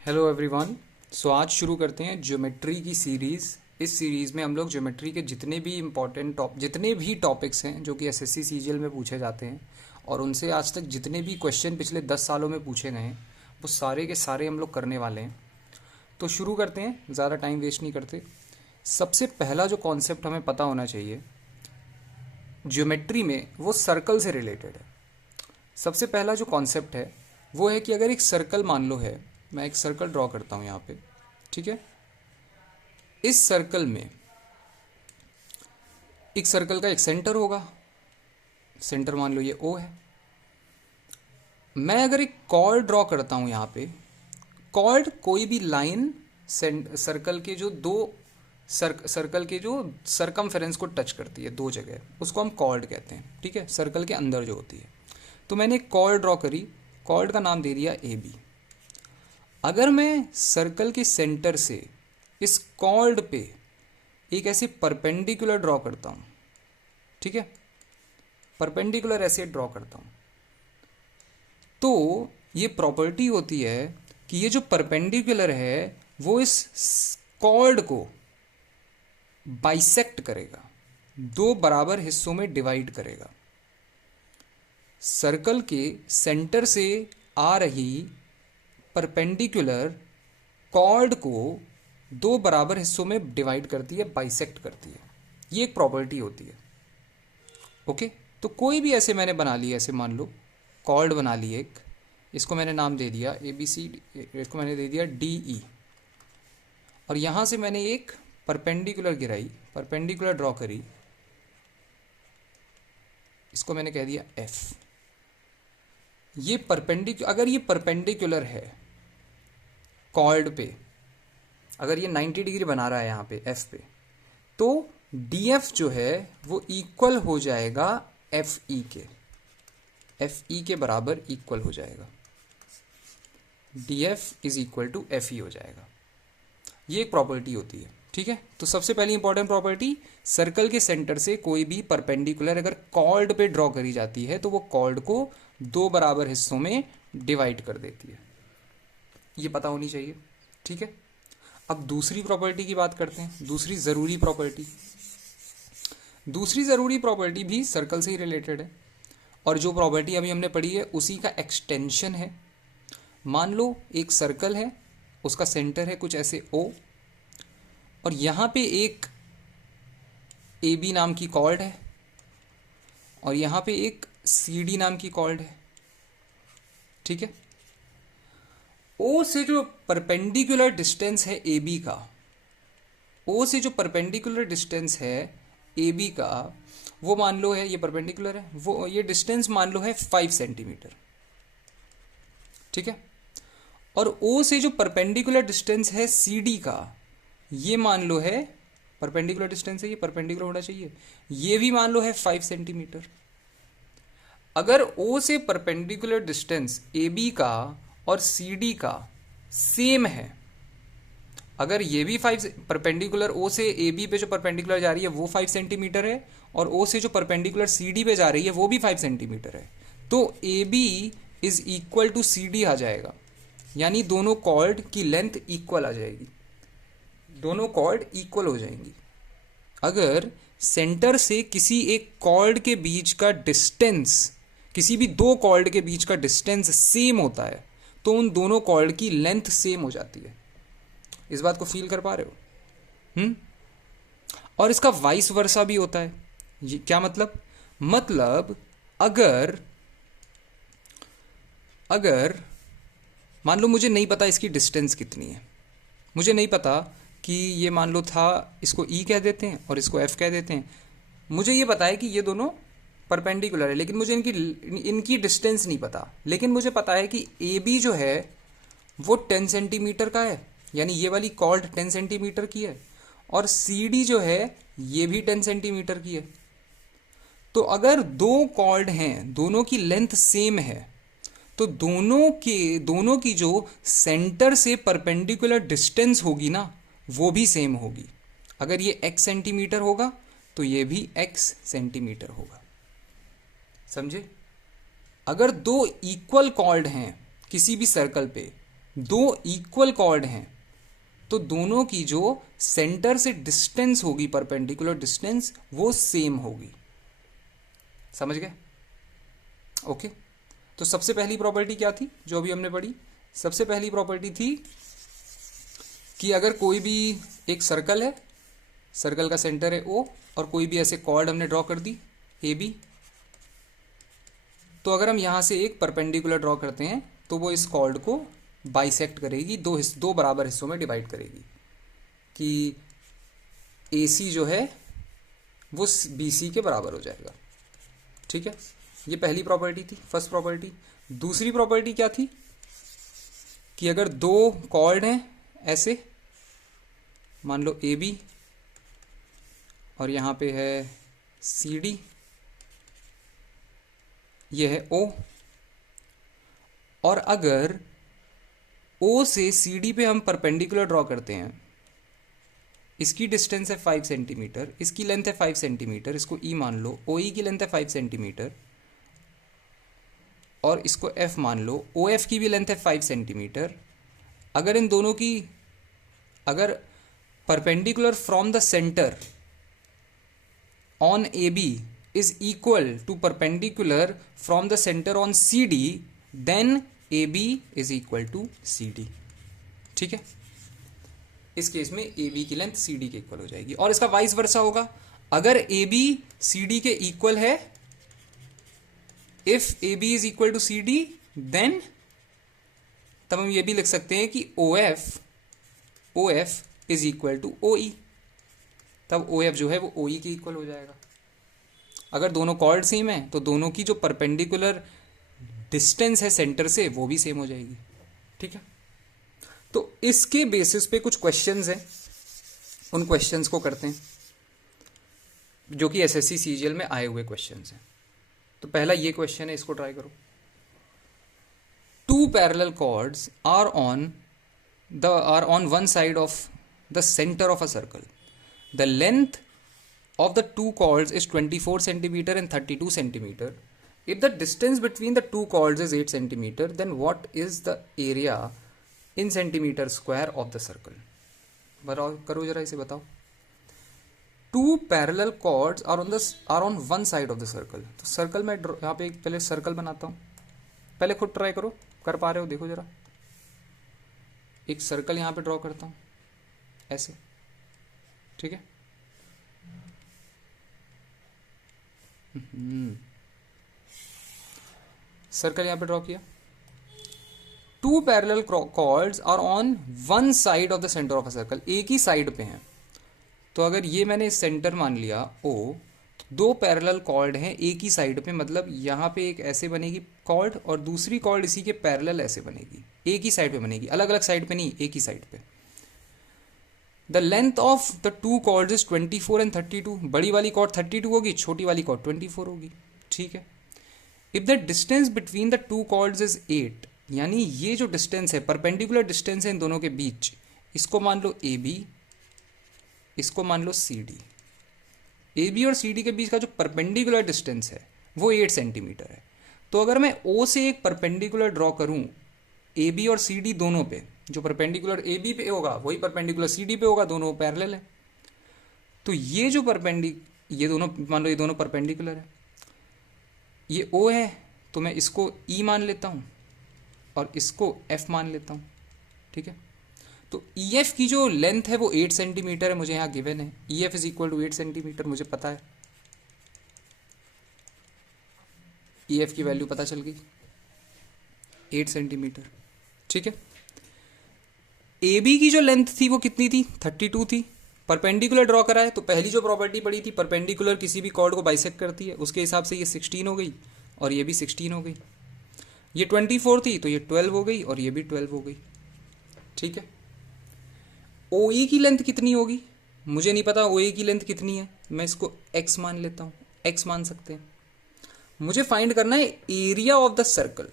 Hello everyone. सो आज शुरू करते हैं ज्योमेट्री की सीरीज़। इस सीरीज़ में हम लोग ज्योमेट्री के जितने भी टॉपिक्स हैं जो कि एसएससी सीजीएल में पूछे जाते हैं और उनसे आज तक जितने भी क्वेश्चन पिछले 10 सालों में पूछे गए हैं वो सारे के सारे हम लोग करने वाले हैं। तो शुरू करते हैं, ज़्यादा टाइम वेस्ट नहीं करते। सबसे पहला जो कॉन्सेप्ट हमें पता होना चाहिए ज्योमेट्री में, वो सर्कल से रिलेटेड है। सबसे पहला जो कॉन्सेप्ट है वो है कि अगर एक सर्कल मान लो है, मैं एक सर्कल ड्रॉ करता हूं यहाँ पे, ठीक है। इस सर्कल में एक सर्कल का एक सेंटर होगा, सेंटर मान लो ये ओ है। मैं अगर एक कॉर्ड ड्रॉ करता हूं यहाँ पे, कॉर्ड कोई भी लाइन सर्कल के जो दो सर्कल के जो सरकमफेरेंस को टच करती है दो जगह, उसको हम कॉर्ड कहते हैं, ठीक है, सर्कल के अंदर जो होती है। तो मैंने एक कॉर्ड ड्रॉ करी, कॉर्ड का नाम दे दिया ए बी। अगर मैं सर्कल के सेंटर से इस कॉर्ड पे एक ऐसे परपेंडिकुलर ड्रॉ करता हूं, ठीक है, परपेंडिकुलर ऐसे ड्रॉ करता हूं, तो ये प्रॉपर्टी होती है कि ये जो परपेंडिकुलर है वो इस कॉर्ड को बाइसेक्ट करेगा, दो बराबर हिस्सों में डिवाइड करेगा। सर्कल के सेंटर से आ रही परपेंडिकुलर कॉर्ड को दो बराबर हिस्सों में डिवाइड करती है, बाइसेक्ट करती है। ये एक प्रॉपर्टी होती है। ओके, तो कोई भी ऐसे मैंने बना लिया, ऐसे मान लो कॉर्ड बना ली एक, इसको मैंने नाम दे दिया ए बी सी, इसको मैंने दे दिया डी ई, और यहां से मैंने एक परपेंडिकुलर गिराई, परपेंडिकुलर ड्रॉ करी, इसको मैंने कह दिया एफ। ये अगर ये परपेंडिकुलर है कॉर्ड पे, अगर ये 90 डिग्री बना रहा है यहाँ पे एफ पे, तो डी एफ जो है वो इक्वल हो जाएगा एफ ई के, एफ ई के बराबर इक्वल हो जाएगा, D F is equal to F E हो जाएगा। ये एक प्रॉपर्टी होती है, ठीक है। तो सबसे पहली इंपॉर्टेंट प्रॉपर्टी, सर्कल के सेंटर से कोई भी परपेंडिकुलर अगर कॉर्ड पे ड्रॉ करी जाती है तो वो कॉर्ड को दो बराबर हिस्सों में डिवाइड कर देती है। ये पता होनी चाहिए, ठीक है। अब दूसरी प्रॉपर्टी की बात करते हैं, दूसरी ज़रूरी प्रॉपर्टी। दूसरी ज़रूरी प्रॉपर्टी भी सर्कल से ही रिलेटेड है, और जो प्रॉपर्टी अभी हमने पढ़ी है उसी का एक्सटेंशन है। मान लो एक सर्कल है, उसका सेंटर है कुछ ऐसे ओ, और यहाँ पे एक ए बी नाम की कॉर्ड है, और यहाँ पे एक सी डी नाम की कॉर्ड है, ठीक है। ओ से जो परपेंडिकुलर डिस्टेंस है ए बी का, ओ से जो परपेंडिकुलर डिस्टेंस है ए बी का, वो मान लो है, ये परपेंडिकुलर है, वो ये डिस्टेंस मान लो है 5 सेंटीमीटर, ठीक है। और ओ से जो परपेंडिकुलर डिस्टेंस है सी डी का, ये मान लो है, परपेंडिकुलर डिस्टेंस है, ये परपेंडिकुलर होना चाहिए, ये भी मान लो है 5 सेंटीमीटर। अगर ओ से परपेंडिकुलर डिस्टेंस ए बी का और सी डी का सेम है, अगर ये भी 5 परपेंडिकुलर ओ से ए बी पे जो परपेंडिकुलर जा रही है वो 5 सेंटीमीटर है, और ओ से जो परपेंडिकुलर सी डी पे जा रही है वो भी 5 सेंटीमीटर है, तो A B is equal to C D आ जाएगा। यानी दोनों कॉर्ड की लेंथ इक्वल आ जाएगी, दोनों कॉर्ड इक्वल हो जाएंगी। अगर सेंटर से किसी एक कॉर्ड के बीच का डिस्टेंस, किसी भी दो कॉर्ड के बीच का डिस्टेंस सेम होता है तो उन दोनों कॉर्ड की लेंथ सेम हो जाती है। इस बात को फील कर पा रहे हो? और इसका वाइस वर्सा भी होता है। ये क्या मतलब अगर मान लो मुझे नहीं पता इसकी डिस्टेंस कितनी है, मुझे नहीं पता कि ये मान लो था, इसको ई कह देते हैं और इसको एफ कह देते हैं। मुझे ये पता है कि ये दोनों परपेंडिकुलर है, लेकिन मुझे इनकी डिस्टेंस नहीं पता। लेकिन मुझे पता है कि ए बी जो है वो 10 सेंटीमीटर का है, यानी ये वाली कॉर्ड 10 सेंटीमीटर की है, और सी डी जो है ये भी 10 सेंटीमीटर की है। तो अगर दो कॉर्ड हैं, दोनों की लेंथ सेम है, तो दोनों की जो सेंटर से परपेंडिकुलर डिस्टेंस होगी ना, वो भी सेम होगी। अगर ये x सेंटीमीटर होगा तो ये भी x सेंटीमीटर होगा। समझे? अगर दो इक्वल कॉर्ड हैं किसी भी सर्कल पे, दो इक्वल कॉर्ड हैं तो दोनों की जो सेंटर से डिस्टेंस होगी, परपेंडिकुलर डिस्टेंस, वो सेम होगी। समझ गए? ओके। तो सबसे पहली प्रॉपर्टी क्या थी जो अभी हमने पढ़ी? सबसे पहली प्रॉपर्टी थी कि अगर कोई भी एक सर्कल है, सर्कल का सेंटर है ओ, और कोई भी ऐसे कॉर्ड हमने ड्रॉ कर दी ए बी, तो अगर हम यहां से एक परपेंडिकुलर ड्रॉ करते हैं तो वो इस कॉर्ड को बाइसेक्ट करेगी, दो बराबर हिस्सों में डिवाइड करेगी कि ए सी जो है वो बी सी के बराबर हो जाएगा। ठीक है, ये पहली प्रॉपर्टी थी, फर्स्ट प्रॉपर्टी। दूसरी प्रॉपर्टी क्या थी कि अगर दो कॉर्ड हैं ऐसे, मान लो ए बी और यहां पे है सी डी, ये है ओ, और अगर ओ से सी डी पे हम परपेंडिकुलर ड्रॉ करते हैं, इसकी डिस्टेंस है 5 सेंटीमीटर, इसकी लेंथ है 5 सेंटीमीटर, इसको ई मान लो, ओ ई की लेंथ है 5 सेंटीमीटर, और इसको एफ मान लो, ओ एफ की भी लेंथ है 5 सेंटीमीटर। अगर इन दोनों की, अगर perpendicular from the centre on A B is equal to perpendicular from the center on CD, then AB is equal to CD। ठीक है, इस केस में AB की लेंथ CD के इक्वल हो जाएगी, और इसका वाइस वर्सा होगा। अगर AB CD के इक्वल है, if AB is equal to CD, then तब हम ये भी लिख सकते हैं कि OF is equal to OE, तब OF जो है वो OE के इक्वल हो जाएगा। अगर दोनों कॉर्ड सेम है तो दोनों की जो परपेंडिकुलर डिस्टेंस है सेंटर से वो भी सेम हो जाएगी। ठीक है, तो इसके बेसिस पे कुछ क्वेश्चंस हैं, उन क्वेश्चंस को करते हैं जो कि एसएससी सीजीएल में आए हुए क्वेश्चंस हैं। तो पहला ये क्वेश्चन है, इसको ट्राई करो। Two parallel chords are on one side of the centre of a circle. The length of the two chords is 24 centimeter and 32 centimeter. If the distance between the two chords is 8 centimeter, then what is the area in centimeter square of the circle? बताओ, करो जरा इसे बताओ। Two parallel chords are on one side of the circle. तो circle में यहाँ पे पहले सर्कल बनाता हूँ, पहले खुद ट्राई करो, कर पा रहे हो देखो जरा। एक सर्कल यहाँ पे ड्रॉ करता हूँ ऐसे, ठीक है। सर्कल यहां पे ड्रॉ किया। Two parallel chords are on one side of the centre of a circle, एक ही साइड पे हैं। तो अगर ये मैंने सेंटर मान लिया ओ, तो दो पैरेलल कॉर्ड हैं एक ही साइड पे, मतलब यहां पे एक ऐसे बनेगी कॉर्ड और दूसरी कॉर्ड इसी के पैरेलल ऐसे बनेगी, एक ही साइड पे बनेगी, अलग अलग साइड पे नहीं, एक ही साइड पे। The length of the two chords is 24 and 32। बड़ी वाली कॉर्ड 32 होगी, छोटी वाली कॉर्ड 24 होगी। ठीक है, if the distance between the two chords is 8, यानी ये जो डिस्टेंस है, परपेंडिकुलर डिस्टेंस है इन दोनों के बीच, इसको मान लो ए बी, इसको मान लो सी डी। ए बी और सी डी के बीच का जो परपेंडिकुलर डिस्टेंस है वो 8 सेंटीमीटर है। तो अगर मैं ओ से एक परपेंडिकुलर ड्रॉ करूं ए बी और सी डी दोनों पे, जो परपेंडिकुलर ए बी पे होगा वही परपेंडिकुलर सी डी पे होगा, दोनों पैरेलल है। तो ये जो ये दोनों, मान लो ये दोनों परपेंडिकुलर है, ये ओ है तो मैं इसको ई मान लेता हूँ और इसको एफ मान लेता हूँ। ठीक है, तो ई एफ की जो लेंथ है वो 8 सेंटीमीटर है, मुझे यहाँ गिवन है। E F is equal to 8 centimetre, मुझे पता है। ई एफ की वैल्यू पता चल गई, 8 सेंटीमीटर। ठीक है, ए बी की जो लेंथ थी वो कितनी थी? 32 थी। परपेंडिकुलर ड्रॉ करा है तो पहली जो प्रॉपर्टी पड़ी थी, परपेंडिकुलर किसी भी कॉर्ड को बाइसेक्ट करती है, उसके हिसाब से ये 16 हो गई और ये भी 16 हो गई। ये 24 थी तो ये 12 हो गई और ये भी 12 हो गई। ठीक है, ओ ई की लेंथ कितनी होगी मुझे नहीं पता, ओ ई की लेंथ कितनी है, मैं इसको एक्स मान लेता हूँ, एक्स मान सकते हैं। मुझे फाइंड करना है area of the circle.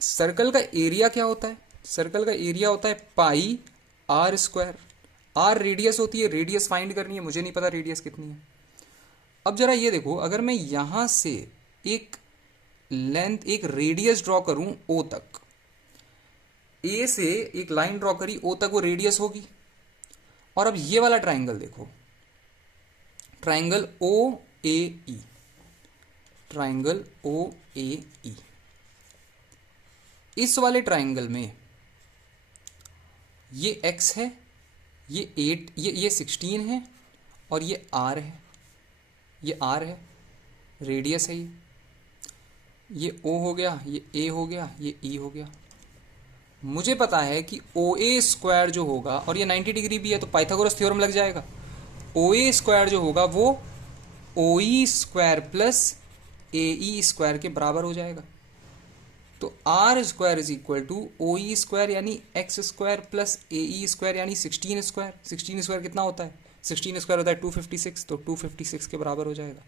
Circle का एरिया क्या होता है? सर्कल का एरिया होता है पाई आर स्क्वायर। आर रेडियस होती है, रेडियस फाइंड करनी है, मुझे नहीं पता रेडियस कितनी है। अब जरा ये देखो, अगर मैं यहां से एक रेडियस ड्रॉ करूं ओ तक, ए से एक लाइन ड्रॉ करी, ओ तक वो रेडियस होगी। और अब ये वाला ट्राइंगल देखो, ट्राइंगल ओ ए ई, ट्राइंगल ओ ए ई, इस वाले ट्राइंगल में ये x है, ये 8, ये 16 है, और ये r है, ये r है, रेडियस है ये o हो गया, ये a हो गया, ये e हो गया। मुझे पता है कि ओ ए स्क्वायर जो होगा, और ये 90 डिग्री भी है तो पाइथागोरस थ्योरम लग जाएगा, ओ ए स्क्वायर जो होगा वो O E square plus A E square के बराबर हो जाएगा। तो are square is equal to O E square यानी X square plus A E square यानी 16 स्क्वायर। 16 स्क्वायर कितना होता है? 16 स्क्वायर होता है 256, तो 256 के बराबर हो जाएगा।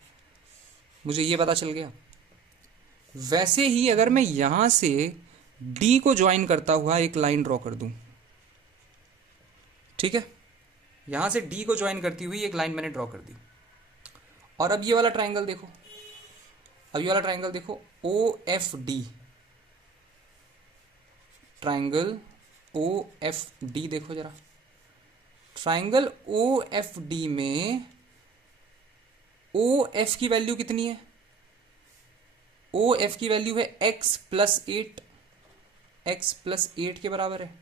मुझे ये पता चल गया। वैसे ही अगर मैं यहां से डी को ज्वाइन करता हुआ एक लाइन ड्रॉ कर दूं, ठीक है, यहां से डी को ज्वाइन करती हुई एक लाइन मैंने ड्रॉ कर दी। और अब ये वाला ट्राइंगल देखो, अब ये वाला ट्राइंगल देखो, O F D, triangle O F D देखो जरा। ट्राइंगल ओ एफ डी में ओ एफ की वैल्यू कितनी है? ओ एफ की वैल्यू है x प्लस 8, x प्लस 8 के बराबर है।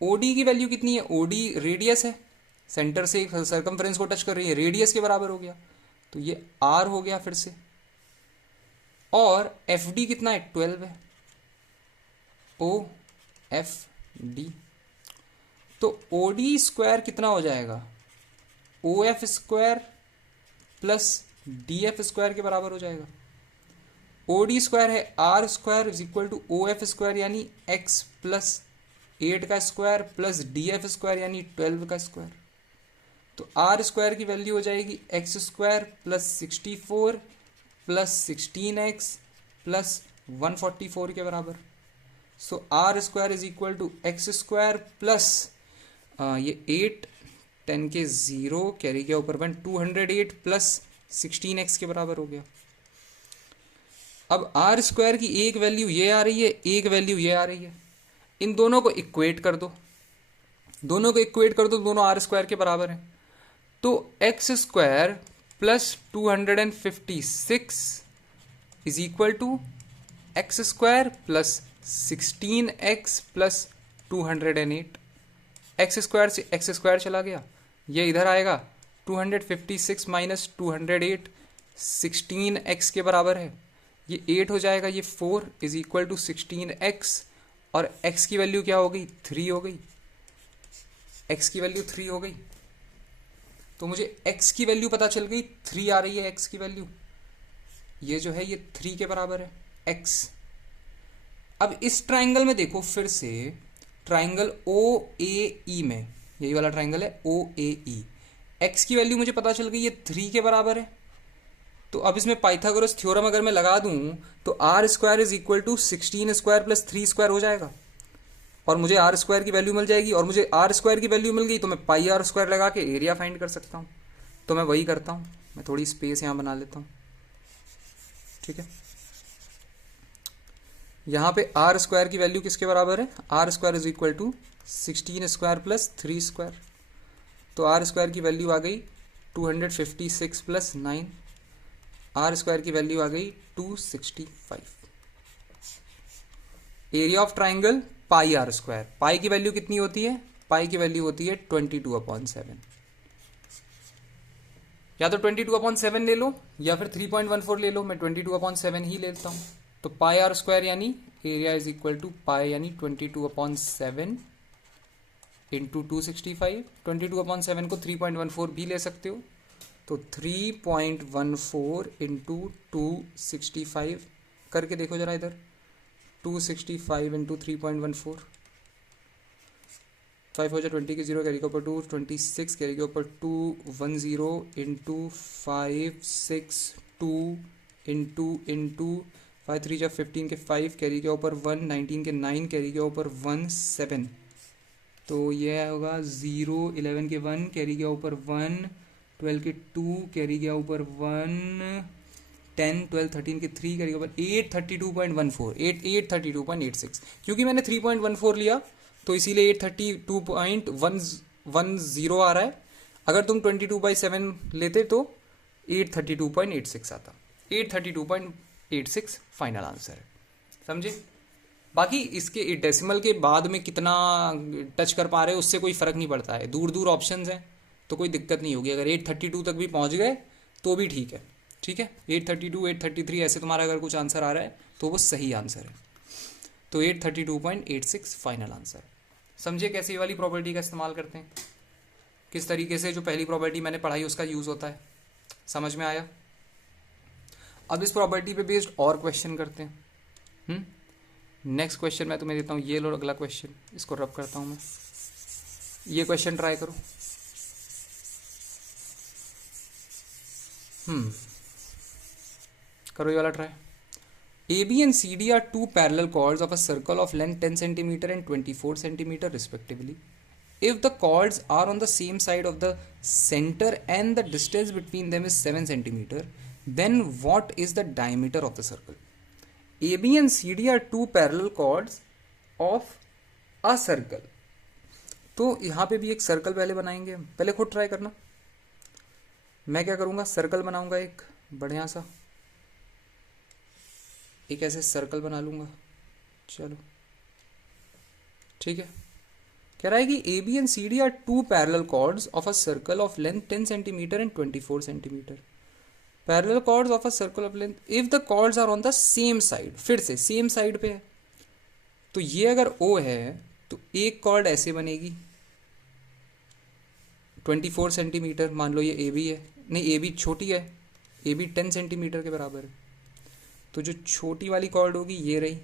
ओडी की वैल्यू कितनी है? ओडी रेडियस है, सेंटर से एक सर्कमफ्रेंस को टच कर रही है, रेडियस के बराबर हो गया, तो ये r हो गया फिर से। और एफ डी कितना है? 12 है, ओ एफ डी। तो ओ डी स्क्वायर कितना हो जाएगा? O F square plus D F square के बराबर हो जाएगा। ओ डी स्क्वायर है are square is equal to O F square यानी एक्स प्लस 8 का square plus D F square यानी 12 का स्क्वायर। तो आर स्क्वायर की वैल्यू हो जाएगी x square plus 64 plus 16x plus 144 के बराबर। So r square is equal to x square plus ये 8, 10 के 0 कैरी किया ऊपर 1, 208 प्लस 16x के बराबर हो गया। अब आर स्क्वायर की एक वैल्यू ये आ रही है, एक वैल्यू ये आ रही है, इन दोनों को इक्वेट कर दो, दोनों को इक्वेट कर दो, दोनों आर स्क्वायर के बराबर हैं। तो X square plus 256 is equal to x square plus 16x plus 208। X square से एक्स स्क्वायर चला गया, ये इधर आएगा, 256 माइनस 208 16x के बराबर है, ये 8 हो जाएगा, ये 4 इज इक्वल टू 16x, और x की वैल्यू क्या हो गई? 3 हो गई, x की वैल्यू 3 हो गई। तो मुझे x की वैल्यू पता चल गई, 3 आ रही है x की वैल्यू, ये जो है ये 3 के बराबर है x। अब इस ट्राइंगल में देखो फिर से, ट्राइंगल ओ ए ई में, यही वाला ट्राइंगल है ओ ए ई, एक्स की वैल्यू मुझे पता चल गई ये 3 के बराबर है। तो अब इसमें पाइथागोरस थ्योरम अगर मैं लगा दूं तो are square is equal to 16 square plus 3 square हो जाएगा, और मुझे आर स्क्वायर की वैल्यू मिल जाएगी, और मुझे आर स्क्वायर की वैल्यू मिल गई तो मैं पाई आर स्क्वायर लगा के एरिया फाइंड कर सकता हूँ। तो मैं वही करता हूँ, मैं थोड़ी स्पेस यहाँ बना लेता हूँ, ठीक है। यहाँ पे आर स्क्वायर की वैल्यू किसके बराबर है? Are square is equal to 16 square plus 3 square. तो आर स्क्वायर की वैल्यू आ गई 256 प्लस 9, आर स्क्वायर की वैल्यू आ गई 265। Area of triangle pi r square, pi की वैल्यू कितनी होती है? पाई की वैल्यू होती है 22/7। या तो 22/7 ले लो या फिर 3.14 ले लो, मैं 22/7 ही लेता हूँ। तो पाई आर स्क्वायर यानी एरिया इज इक्वल टू पाई यानी 22/7 इंटू 265। 22/7 को 3.14 भी ले सकते हो, तो 3.14 इंटू 265 करके देखो जरा इधर, 265 इंटू 3.14, 5 हो जाए 20 के 0 कैरी के ऊपर 2, 26 कैरी के ऊपर 2, 10 इंटू 5 6 2 इंटू 5 3 जा 15 के 5 कैरी के ऊपर 1, 19 के 9 कैरी के ऊपर 1 7। तो यह होगा 0, 11 के 1 कैरी के ऊपर 1, 12 के 2 कैरी के ऊपर 1, 10, 12, 13 के 3 करेगा पर 832.14, 832.86, क्योंकि मैंने 3.14 लिया तो इसीलिए 832.110 आ रहा है। अगर तुम 22/7 लेते तो 832.86 आता। 832.86 फाइनल आंसर है, समझे। बाकी इसके डेसिमल के बाद में कितना टच कर पा रहे हो उससे कोई फ़र्क नहीं पड़ता है, दूर दूर ऑप्शंस हैं तो कोई दिक्कत नहीं होगी। अगर 832 तक भी पहुंच गए तो भी ठीक है, ठीक है। 832, 833 ऐसे तुम्हारा अगर कुछ आंसर आ रहा है तो वो सही आंसर है। तो 832.86 फाइनल आंसर। समझे कैसे ये वाली प्रॉपर्टी का इस्तेमाल करते हैं, किस तरीके से जो पहली प्रॉपर्टी मैंने पढ़ाई उसका यूज़ होता है, समझ में आया। अब इस प्रॉपर्टी पे बेस्ड और क्वेश्चन करते हैं। नेक्स्ट क्वेश्चन मैं तुम्हें देता हूँ, ये लो अगला क्वेश्चन, इसको रब करता हूँ मैं। ये क्वेश्चन ट्राई करो। करो ये वाला try. AB and CD are two parallel chords of a circle of length 10 centimeter and 24 centimeter respectively. If the chords are on the same side of the center and the distance between them is 7 centimeter, then what is the diameter of the circle? AB and CD are two parallel chords of a circle. तो यहाँ पे भी एक circle पहले बनाएंगे, पहले खुद try करना। मैं क्या करूँगा, सर्कल बनाऊँगा एक बढ़िया सा, एक ऐसे सर्कल बना लूँगा। चलो ठीक है। कह रहा है कि AB and CD are two parallel chords of a circle of length 10 centimeter and 24 centimeter. Parallel chords of a circle of length, if the chords are on the same side, फिर से सेम साइड पे है तो ये अगर O है तो एक कॉर्ड ऐसे बनेगी 24 सेंटीमीटर, मान लो ये AB है, नहीं AB छोटी है, AB 10 सेंटीमीटर के बराबर है, तो जो छोटी वाली कॉर्ड होगी ये रही,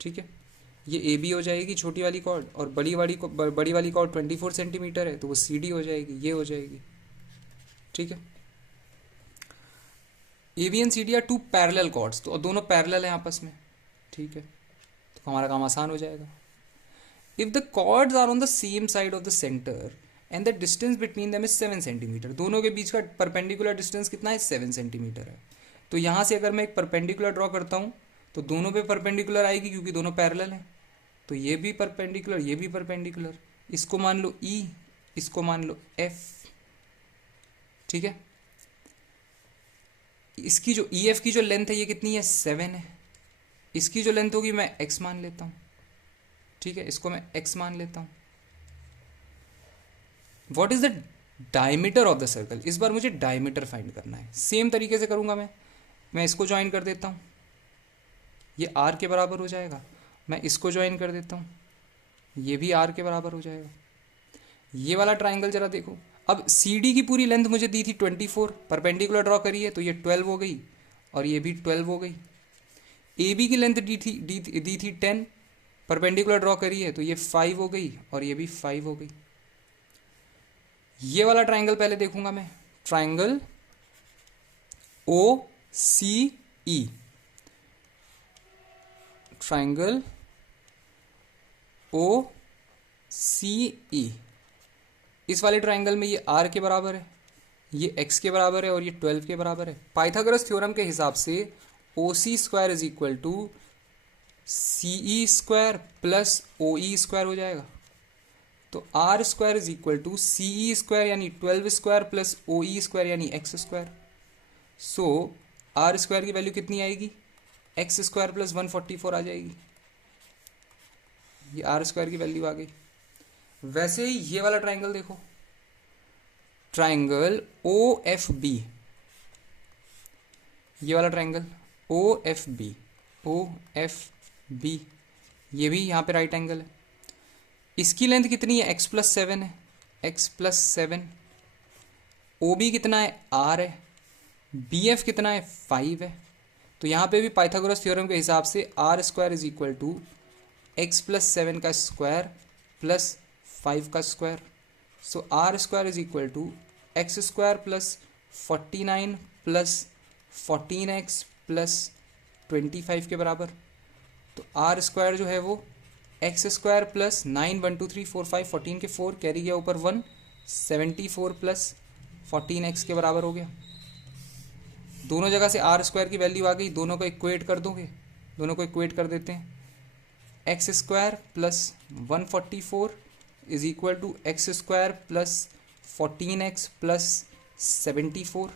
ठीक है। ये AB हो जाएगी छोटी वाली कॉर्ड, और बड़ी वाली कॉर्ड 24 सेंटीमीटर है तो वो CD हो जाएगी, ये हो जाएगी, ठीक है। AB and CD are two parallel chords, तो दोनों पैरेलल हैं आपस में, ठीक है, तो हमारा काम आसान हो जाएगा। If the chords are on the same side of the center and the distance between them is 7 centimetre, दोनों के बीच का परपेंडिकुलर डिस्टेंस कितना है, 7 सेंटीमीटर है। तो यहाँ से अगर मैं एक परपेंडिकुलर ड्रॉ करता हूँ तो दोनों पे परपेंडिकुलर आएगी क्योंकि दोनों पैरेलल हैं, तो ये भी परपेंडिकुलर, ये भी परपेंडिकुलर। इसको मान लो E, इसको मान लो F, ठीक है। इसकी जो EF की जो लेंथ है ये कितनी है, 7 है। इसकी जो लेंथ होगी मैं X मान लेता हूँ, ठीक है, इसको मैं X मान लेता हूँ। What is the diameter of the circle, इस बार मुझे डायमीटर फाइंड करना है। सेम तरीके से करूँगा मैं इसको ज्वाइन कर देता हूँ, ये R के बराबर हो जाएगा। मैं इसको ज्वाइन कर देता हूँ, ये भी R के बराबर हो जाएगा। ये वाला ट्राइंगल जरा देखो। अब CD की पूरी लेंथ मुझे दी थी 24, परपेंडिकुलर ड्रॉ करी है तो ये 12 हो गई और ये भी 12 हो गई। AB की लेंथ दी थी 10, परपेंडिकुलर ड्रॉ करी है तो ये 5 हो गई और ये भी 5 हो गई। ये वाला ट्राइंगल पहले देखूंगा मैं, ट्राइंगल OCE, ट्राइंगल OCE। इस वाले ट्राइंगल में ये R के बराबर है, ये X के बराबर है और ये 12 के बराबर है। पाइथागोरस थ्योरम के हिसाब से OC square is equal to CE square plus OE square हो जाएगा। तो R square is equal to CE square यानी 12 स्क्वायर प्लस OE स्क्वायर यानी X square. So R square की वैल्यू कितनी आएगी, X स्क्वायर प्लस 144 आ जाएगी। ये R स्क्वायर की वैल्यू आ गई। वैसे ही ये वाला ट्राइंगल देखो, ट्राइंगल OFB, ये वाला ट्राइंगल OFB, ये भी यहाँ पे राइट एंगल है। इसकी लेंथ कितनी है, x प्लस 7 है, x प्लस 7। OB कितना है, R है। BF कितना है, 5 है। तो यहाँ पे भी पाइथागोरस थ्योरम के हिसाब से R square is equal to x plus 7 का स्क्वायर प्लस 5 का square. So R square is equal to x square plus 49 plus 14x plus 25 के बराबर। तो R स्क्वायर जो है वो एक्स स्क्वायर प्लस 9 1 2 3 4 5 14 के 4 कैरी गया ऊपर 1 74 प्लस 14x के बराबर हो गया। दोनों जगह से आर स्क्वायर की वैल्यू आ गई, दोनों को इक्वेट कर दोगे, दोनों को इक्वेट कर देते हैं। X square plus 144 is equal to x square plus 14x plus 74।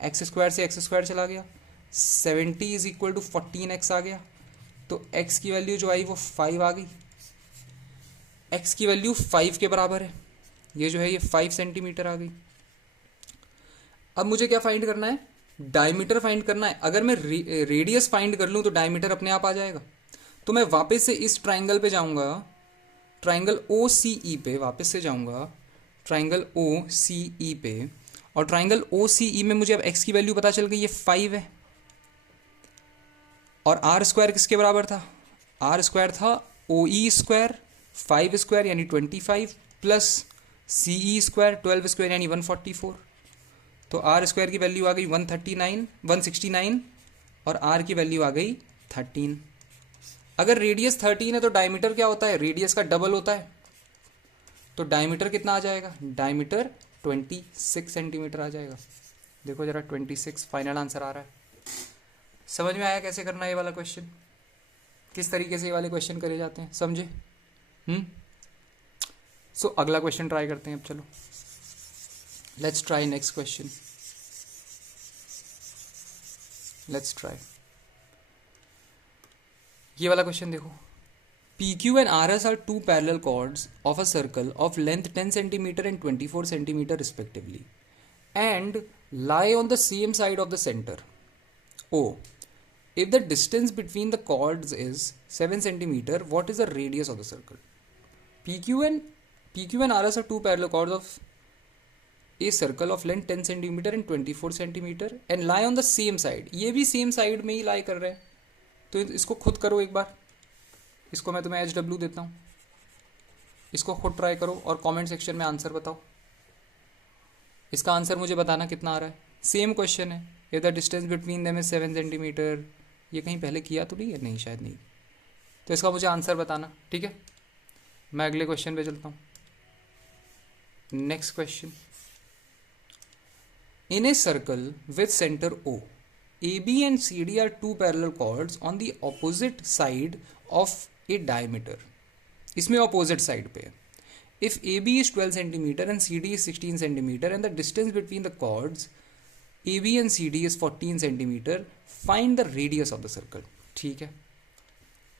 X square से एक्स स्क्वायर चला गया, 70 इज इक्वल टू 14x आ गया, तो x की वैल्यू जो आई वो 5 आ गई। x की वैल्यू 5 के बराबर है, ये जो है ये 5 सेंटीमीटर आ गई। अब मुझे क्या फाइंड करना है, डायमीटर फाइंड करना है। अगर मैं रेडियस फाइंड कर लूँ तो डायमीटर अपने आप आ जाएगा। तो मैं वापस से इस ट्राइंगल पे जाऊंगा, ट्राइंगल ओ सी ई पे वापस से जाऊंगा, ट्राइंगल ओ सी ई पे, और ट्राइंगल ओ सी ई में मुझे अब एक्स की वैल्यू पता चल गई, ये 5 है। और आर स्क्वायर किसके बराबर था, आर स्क्वायर था ओ ई स्क्वायर 5 स्क्वायर यानी 25 प्लस सी ई स्क्वायर 12 स्क्वायर यानी 144। तो आर स्क्वायर की वैल्यू आ गई 169 और आर की वैल्यू आ गई 13। अगर रेडियस 13 है तो डायमीटर क्या होता है, रेडियस का डबल होता है। तो डायमीटर कितना आ जाएगा, डायमीटर 26 सेंटीमीटर आ जाएगा। देखो जरा 26 फाइनल आंसर आ रहा है। समझ में आया कैसे करना है ये वाला क्वेश्चन, किस तरीके से ये वाले क्वेश्चन करे जाते हैं, समझे? सो अगला क्वेश्चन ट्राई करते हैं अब। चलो let's try next question, let's try ये वाला क्वेश्चन। देखो, PQ and RS are two parallel chords of a circle of length 10 centimeter and 24 centimeter respectively and lie on the same side of the center O. If the distance between the chords is 7 centimeter, what is the radius of the circle? PQ and RS are two parallel chords of a circle of length 10 centimeter and 24 centimeter and lie on the same side. ये भी same side में ही लाई कर रहे हैं, तो इसको खुद करो एक बार। इसको मैं तुम्हें HW देता हूँ, इसको खुद ट्राई करो और कमेंट सेक्शन में आंसर बताओ। इसका आंसर मुझे बताना कितना आ रहा है। सेम क्वेश्चन है, if the distance between them is 7 centimetre. ये कहीं पहले किया तो नहीं है, नहीं शायद नहीं। तो इसका मुझे आंसर बताना, ठीक है। मैं अगले क्वेश्चन पे चलता हूँ। Next question, in a circle with centre O, AB and CD are two parallel chords on the opposite side of a diameter. इसमें opposite side पे है। If AB is 12 centimeter and CD is 16 centimeter and the distance between the chords AB and CD is 14 centimeter, find the radius of the circle. ठीक है,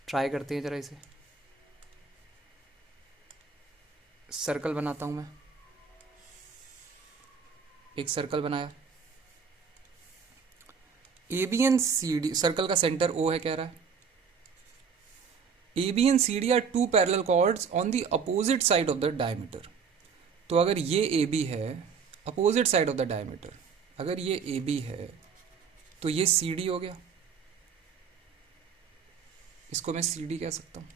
try करते हैं जरा इसे। Circle बनाता हूं मैं, एक सर्कल बनाया। AB and CD, सर्कल का सेंटर O है कह रहा है। AB and CD are two parallel chords on the opposite side of the diameter. तो अगर ये AB है, opposite side of the diameter, अगर ये AB है तो ये CD हो गया। इसको मैं CD कह सकता हूँ।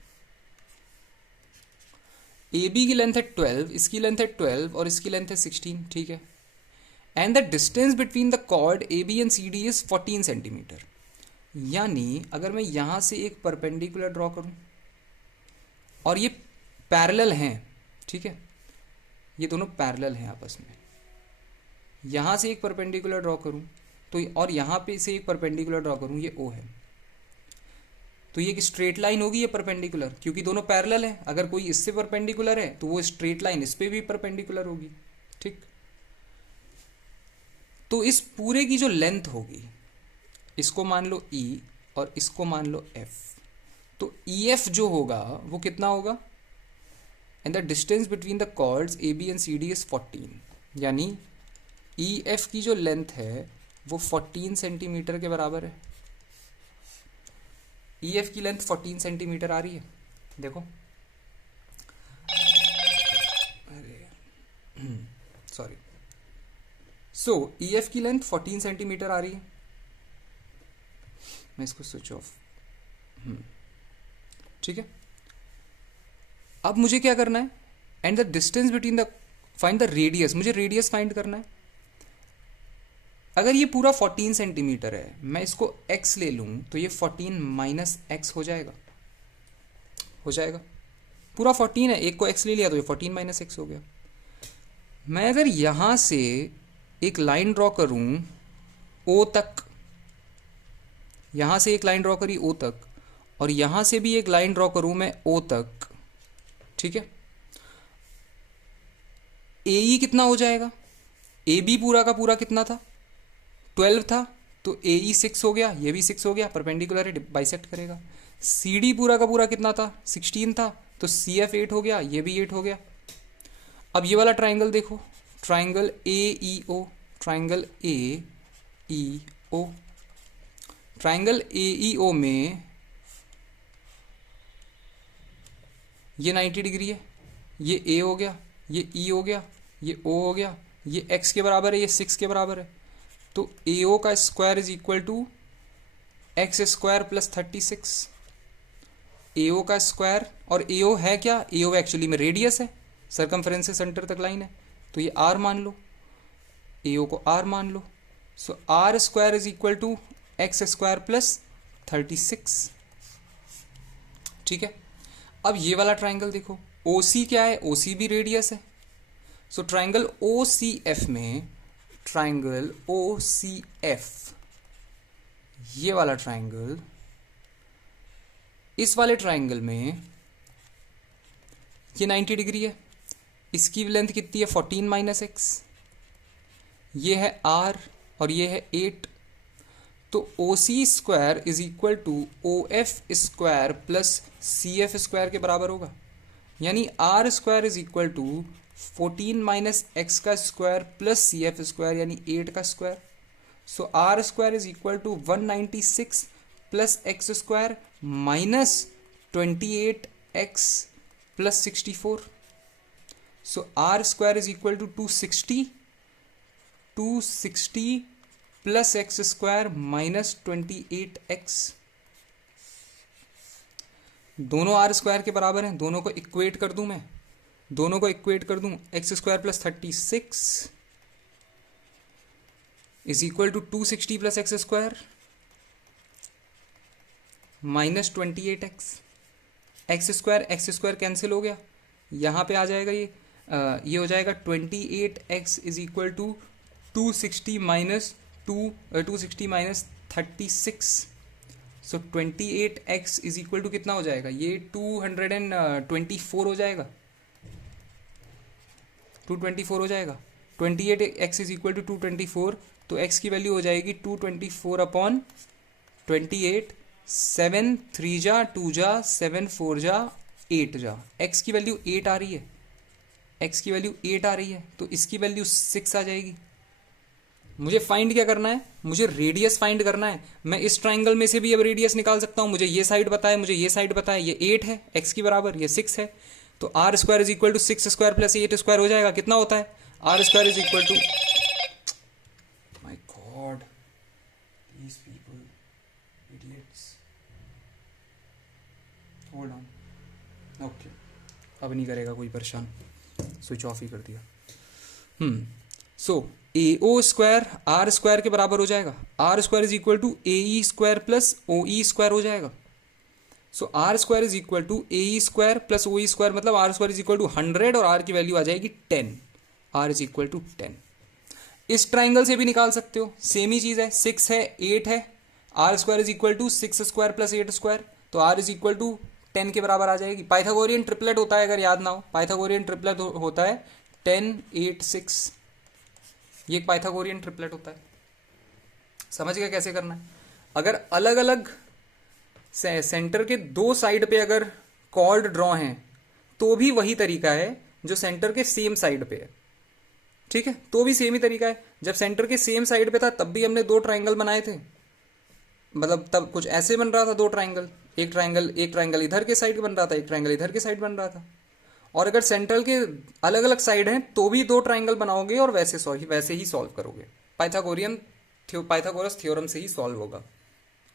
AB की लेंथ है 12, इसकी लेंथ है 12 और इसकी लेंथ है 16, ठीक है। And the distance between the chord AB and CD is 14 centimetre. यानी अगर मैं यहां से एक परपेंडिकुलर ड्रॉ करूं और ये पैरेलल हैं, ठीक है, ये दोनों पैरेलल हैं आपस में। यहां से एक परपेंडिकुलर ड्रॉ करूं तो, और यहां पे से एक परपेंडिकुलर ड्रॉ करूं, ये O है, तो ये एक स्ट्रेट लाइन होगी ये परपेंडिकुलर, क्योंकि दोनों पैरेलल हैं। अगर कोई इससे परपेंडिकुलर है तो वो स्ट्रेट लाइन इस पे भी परपेंडिकुलर होगी, ठीक। तो इस पूरे की जो लेंथ होगी, इसको मान लो E और इसको मान लो F, तो EF जो होगा वो कितना होगा, and the distance between the chords AB and CD is 14, यानी EF की जो लेंथ है वो 14 सेंटीमीटर के बराबर है। EF की लेंथ 14 सेंटीमीटर आ रही है, देखो, अरे सॉरी। सो EF की लेंथ 14 सेंटीमीटर आ रही है। मैं इसको स्विच ऑफ, ठीक है। अब मुझे क्या करना है, and the distance between the, find the radius, मुझे रेडियस फाइंड करना है। अगर ये पूरा 14 सेंटीमीटर है, मैं इसको x ले लूं तो ये 14 माइनस x हो जाएगा, हो जाएगा। पूरा 14 है, एक को x ले लिया तो ये 14 माइनस x हो गया। मैं अगर यहां से एक लाइन ड्रॉ करूं O तक, यहाँ से एक लाइन ड्रॉ करी ओ तक, और यहाँ से भी एक लाइन ड्रॉ करूँ मैं ओ तक, ठीक है। ए ई कितना हो जाएगा, ए बी पूरा का पूरा कितना था, 12 था, तो ए ई 6 हो गया, ये भी 6 हो गया, परपेंडिकुलर है, बाइसेक्ट करेगा। सी डी पूरा का पूरा कितना था, 16 था, तो सी एफ 8 हो गया, ये भी 8 हो गया। अब ये वाला ट्राइंगल देखो, triangle A E O, triangle A E O, triangle A E O में ये 90 डिग्री है, ये ए हो गया, ये ई हो गया, ये ओ हो गया, ये एक्स के बराबर है, ये 6 के बराबर है, तो ए ओ का square is equal to x square plus 36। A O का स्क्वायर, और ए ओ है क्या, ए ओ एक्चुअली में रेडियस है, सरकमफ्रेंस से सेंटर तक लाइन है, तो ये आर मान लो, ए ओ को आर मान लो। So r square is equal to x square plus 36, ठीक है। अब ये वाला ट्राइंगल देखो, ओ सी क्या है, ओ सी भी रेडियस है, so triangle O C F में, ट्राइंगल ओ सी एफ, ये वाला ट्राइंगल, इस वाले ट्राइंगल में ये 90 डिग्री है, इसकी लेंथ कितनी है 14 माइनस एक्स, ये है आर और ये है 8, तो O C square is equal to O F square plus C F square के बराबर होगा, यानी r square is equal to 14 minus x का square plus C F square यानी 8 का square. So r square is equal to 196 plus x square minus 28 x plus 64। So r square is equal to 260 plus x square minus 28 x. दोनों r square के बराबर हैं, दोनों को equate कर दूं मैं, दोनों को इक्वेट कर दूं, X square plus 36 is equal to 260 plus x square minus 28 X. X square cancel हो गया, यहाँ पे आ जाएगा ये हो जाएगा 28 X is equal to 260 minus 36। So 28 X is equal to कितना हो जाएगा, ये 224 हो जाएगा, 224 हो जाएगा। 28 एक्स इज इक्वल टू 224, तो एक्स की वैल्यू हो जाएगी 224 अपॉन 28, 7 3 जा 2 जा 7 4 जा 8 जा, एक्स की वैल्यू 8 आ रही है, एक्स की वैल्यू 8 आ रही है, तो इसकी वैल्यू 6 आ जाएगी। मुझे फाइंड क्या करना है, मुझे रेडियस फाइंड करना है। मैं इस ट्राइंगल में से भी अब रेडियस निकाल सकता हूं, मुझे ये साइड पता है, मुझे ये साइड पता है, ये 8 है एक्स की बराबर, ये 6 है, तो are square is equal to 6 square plus 8 square हो जाएगा, कितना होता है, are square is equal to, my god these people idiots, hold on, okay अब नहीं करेगा कोई परेशान, स्विच ऑफ ही कर दिया। So A O square r square के बराबर हो जाएगा, r square is equal to A E square plus O E square हो जाएगा। So r square is equal to A E square plus O E square, मतलब r square is equal to 100 और are की value आ जाएगी 10, are is equal to 10। इस triangle से भी निकाल सकते हो, सेम ही चीज है, 6 है 8 है, are square is equal to 6 square plus 8 square, तो आर इज इक्वल टू 10 के बराबर आ जाएगी। पाइथागोरियन ट्रिपलेट होता है, अगर याद ना हो, पाइथागोरियन ट्रिपलेट होता है 10 8 6, ये एक पाइथागोरियन ट्रिपलेट होता है। समझ गया कैसे करना है। अगर अलग अलग सेंटर के दो साइड पे अगर कॉर्ड ड्रॉ हैं तो भी वही तरीका है जो सेंटर के सेम साइड पे है, ठीक है, तो भी सेम ही तरीका है। जब सेंटर के सेम साइड पे था तब भी हमने दो ट्राइंगल बनाए थे, मतलब तब कुछ ऐसे बन रहा था, दो ट्राइंगल, एक ट्राइंगल इधर के साइड बन रहा था, एक ट्राइंगल इधर के साइड बन रहा था। और अगर सेंट्रल के अलग अलग साइड हैं तो भी दो ट्राइंगल बनाओगे और वैसे ही सॉल्व करोगे, पाइथागोरस थ्योरम से ही सॉल्व होगा।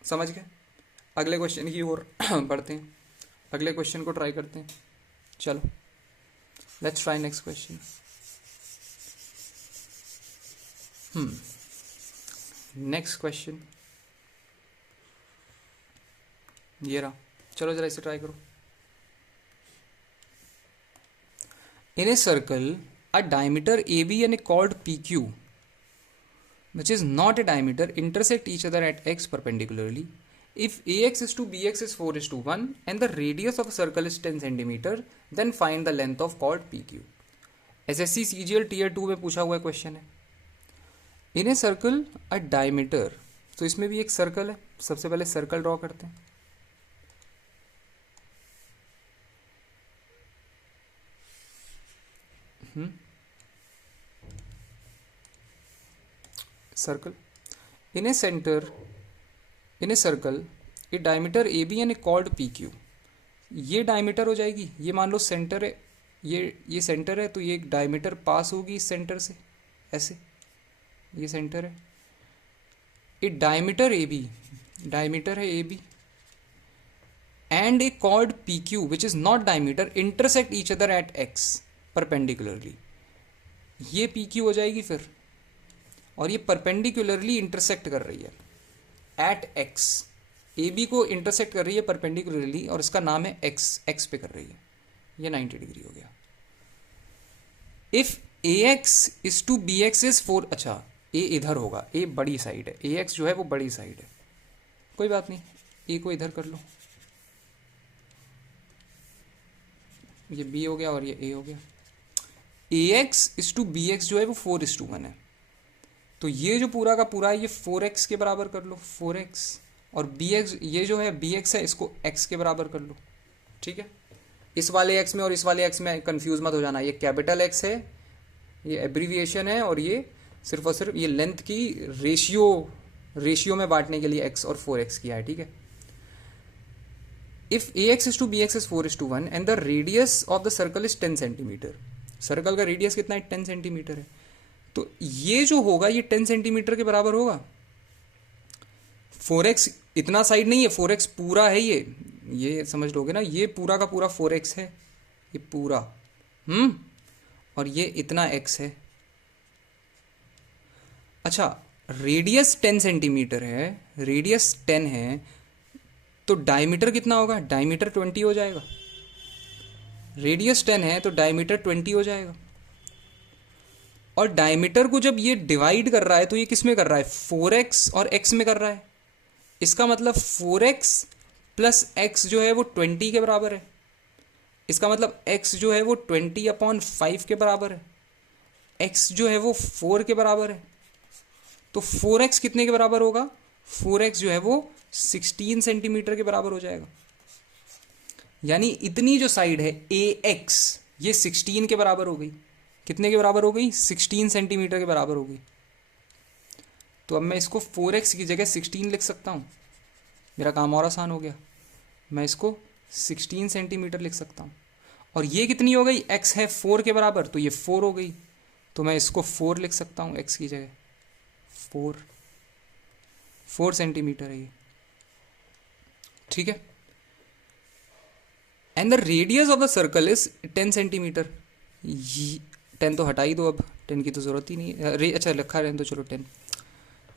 समझ गए। अगले क्वेश्चन की ओर बढ़ते हैं, अगले क्वेश्चन को ट्राई करते हैं। चलो let's try next question. Next question ये रहा, चलो जरा इसे ट्राई करो। In a circle, a diameter AB and a chord PQ, which is not a diameter, intersect each other at x perpendicularly. if ax is to bx is 4:1 and the radius of a circle is 10 centimeter, then find the length of chord pq. SSC CGL tier 2 में पूछा हुआ question है. इन a circle a diameter, तो इसमें भी एक circle है. सबसे पहले सर्कल ड्रॉ करते हैं. Circle in a centre in a circle a diameter A B and a chord P Q. ये डायमीटर हो जाएगी. ये मान लो सेंटर है, ये सेंटर है, तो ये एक डायमीटर पास होगी इस सेंटर से ऐसे. ये सेंटर है. A diameter A B, diameter है A B, and a chord P Q which is not diameter intersect each other at X perpendicularly. ये पी क्यू हो जाएगी फिर, और ये परपेंडिकुलरली इंटरसेक्ट कर रही है एट एक्स. ए बी को इंटरसेक्ट कर रही है परपेंडिकुलरली, और इसका नाम है एक्स. एक्स पे कर रही है. ये 90 डिग्री हो गया. If A X is to B X is 4. अच्छा, ए इधर होगा, ए बड़ी साइड है, ए एक्स जो है वो बड़ी साइड है. कोई बात नहीं, ए को इधर कर लो. ये बी हो गया और ये ए हो गया. A X is to B X जो है वो 4:1 है. तो ये जो पूरा का पूरा है ये 4x के बराबर कर लो, 4x. और bx, ये जो है bx है, इसको x के बराबर कर लो. ठीक है. इस वाले x में और इस वाले x में कंफ्यूज मत हो जाना. ये कैपिटल X है, ये एब्रीविएशन है, और ये सिर्फ और सिर्फ ये लेंथ की रेशियो में बांटने के लिए x और 4x किया है. ठीक है. If ax is to bx is 4:1 and the radius of the circle is 10 centimetre. Circle का रेडियस कितना है? 10 सेंटीमीटर है. तो ये जो होगा ये 10 सेंटीमीटर के बराबर होगा. 4x इतना साइड नहीं है, 4x पूरा है. ये समझ लोगे ना, ये पूरा का पूरा 4x है, ये पूरा. और ये इतना x है. अच्छा, रेडियस 10 सेंटीमीटर है, रेडियस 10 है, तो डायमीटर कितना होगा? डायमीटर 20 हो जाएगा. रेडियस 10 है तो डायमीटर 20 हो जाएगा. और डायमीटर को जब ये डिवाइड कर रहा है तो ये किस में कर रहा है? 4x और x में कर रहा है. इसका मतलब 4x प्लस x जो है वो 20 के बराबर है. इसका मतलब x जो है वो 20/5 के बराबर है. x जो है वो 4 के बराबर है. तो 4x कितने के बराबर होगा? 4x जो है वो 16 सेंटीमीटर के बराबर हो जाएगा. यानी इतनी जो साइड है ax ये 16 के बराबर हो गई. कितने के बराबर हो गई? 16 सेंटीमीटर के बराबर हो गई. तो अब मैं इसको 4x की जगह 16 लिख सकता हूँ. मेरा काम और आसान हो गया. मैं इसको 16 सेंटीमीटर लिख सकता हूँ. और ये कितनी हो गई? x है 4 के बराबर, तो ये 4 हो गई. तो मैं इसको 4 लिख सकता हूँ x की जगह. 4 सेंटीमीटर है ये. ठीक है. And the radius of the circle is 10 centimetre. 10 तो हटा ही दो, अब 10 की तो जरूरत ही नहीं है. अच्छा, लिखा रहने तो चलो 10.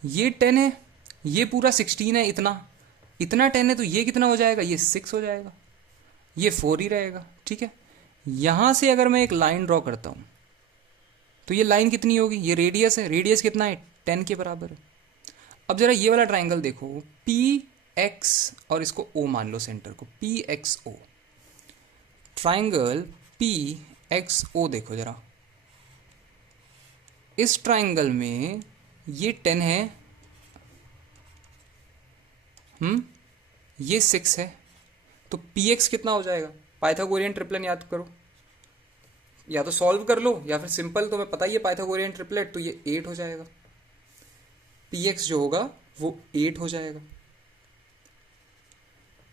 ये 10 है, ये पूरा 16 है. इतना 10 है, तो ये कितना हो जाएगा? ये 6 हो जाएगा. ये 4 ही रहेगा. ठीक है. यहां से अगर मैं एक लाइन ड्रॉ करता हूं तो ये लाइन कितनी होगी? ये रेडियस है. रेडियस कितना है? 10 के बराबर है. अब जरा ये वाला ट्राइंगल देखो, पी एक्स, और इसको ओ मान लो सेंटर को, पी एक्स ओ. ट्राइंगल पी एक्स ओ देखो जरा. इस ट्राइंगल में ये 10 है, ये 6 है. तो पी एक्स कितना हो जाएगा? पाइथागोरियन ट्रिपलेट याद करो, या तो सॉल्व कर लो या फिर सिंपल, तुम्हें पता ही है पाइथागोरियन ट्रिपलेट. तो ये 8 हो जाएगा. पी एक्स जो होगा वो 8 हो जाएगा.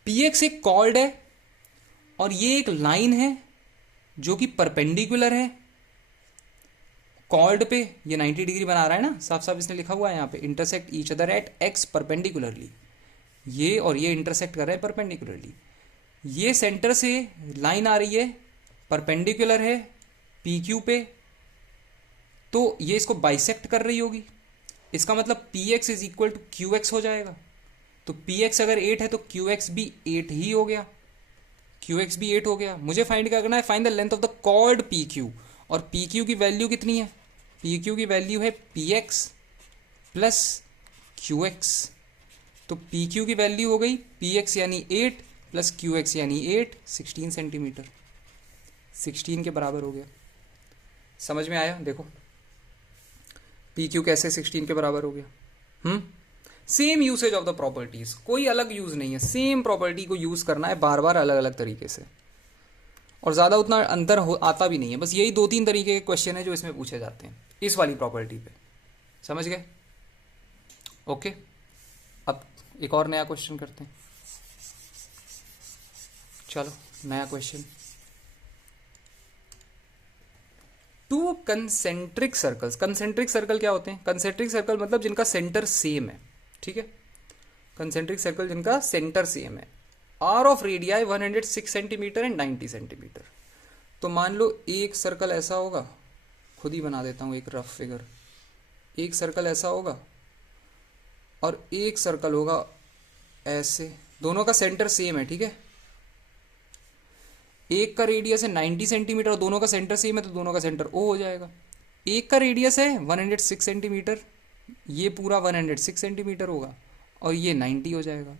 पी एक्स एक कॉर्ड है और ये एक लाइन है जो कि परपेंडिकुलर है कॉर्ड पे. ये 90 डिग्री बना रहा है ना, साफ साफ इसने लिखा हुआ है यहाँ पे, intersect each other at X perpendicularly. ये और ये इंटरसेक्ट कर रहे हैं परपेंडिकुलरली. ये सेंटर से लाइन आ रही है, परपेंडिकुलर है पी क्यू पे, तो ये इसको बाइसेक्ट कर रही होगी. इसका मतलब P X is equal to Q X हो जाएगा. तो पी एक्स अगर 8 है तो क्यू एक्स भी 8 ही हो गया. क्यू एक्स भी 8 हो गया. मुझे फाइंड क्या करना है? Find the length of the chord P Q. और पी क्यू की वैल्यू कितनी है? पी क्यू की वैल्यू है P X plus Q X. तो पी क्यू की वैल्यू हो गई पी एक्स यानी 8 प्लस क्यू एक्स यानी 8, 16 सेंटीमीटर, 16 के बराबर हो गया। समझ में आया? देखो पी क्यू कैसे 16 के बराबर हो गया। Same usage of the properties, कोई अलग यूज नहीं है, सेम प्रॉपर्टी को यूज करना है बार बार अलग अलग तरीके से, और ज्यादा उतना अंतर आता भी नहीं है। बस यही 2-3 तरीके के क्वेश्चन है जो इसमें पूछे जाते हैं इस वाली प्रॉपर्टी पे। समझ गए? ओके, अब एक और नया क्वेश्चन करते हैं। चलो नया question. Two concentric circles, concentric circle क्या होते हैं? कंसेंट्रिक सर्कल मतलब जिनका सेंटर सेम है, ठीक है, कंसेंट्रिक सर्कल जिनका सेंटर सेम है, are of radii 106 centimetre and 90 centimetre. तो मान लो एक सर्कल ऐसा होगा, खुद ही बना देता हूं एक रफ फिगर, एक सर्कल ऐसा होगा और एक सर्कल होगा ऐसे, दोनों का सेंटर सेम है, ठीक है, एक का रेडियस है 90 सेंटीमीटर और दोनों का सेंटर सेम है, तो दोनों का सेंटर ओ हो जाएगा। एक का रेडियस है 106 सेंटीमीटर, ये पूरा 106 सेंटीमीटर होगा और ये 90 हो जाएगा।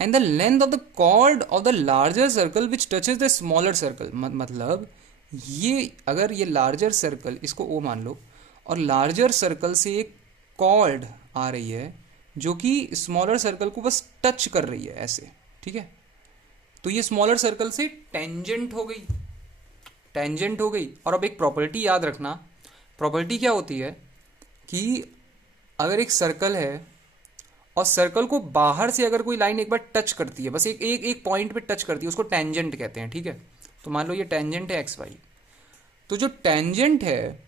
And the length of the chord of the larger circle which touches the smaller circle, मतलब ये अगर ये लार्जर सर्कल, इसको ओ मान लो, और लार्जर सर्कल से एक कॉर्ड आ रही है जो कि स्मॉलर सर्कल को बस टच कर रही है ऐसे, ठीक है, तो ये स्मॉलर सर्कल से टेंजेंट हो गई, टेंजेंट हो गई। और अब एक प्रॉपर्टी याद रखना, प्रॉपर्टी क्या होती है कि अगर एक सर्कल है और सर्कल को बाहर से अगर कोई लाइन एक बार टच करती है, बस एक एक एक पॉइंट पे टच करती है, उसको टेंजेंट कहते हैं, ठीक है। तो मान लो ये टेंजेंट है एक्स वाई, तो जो टेंजेंट है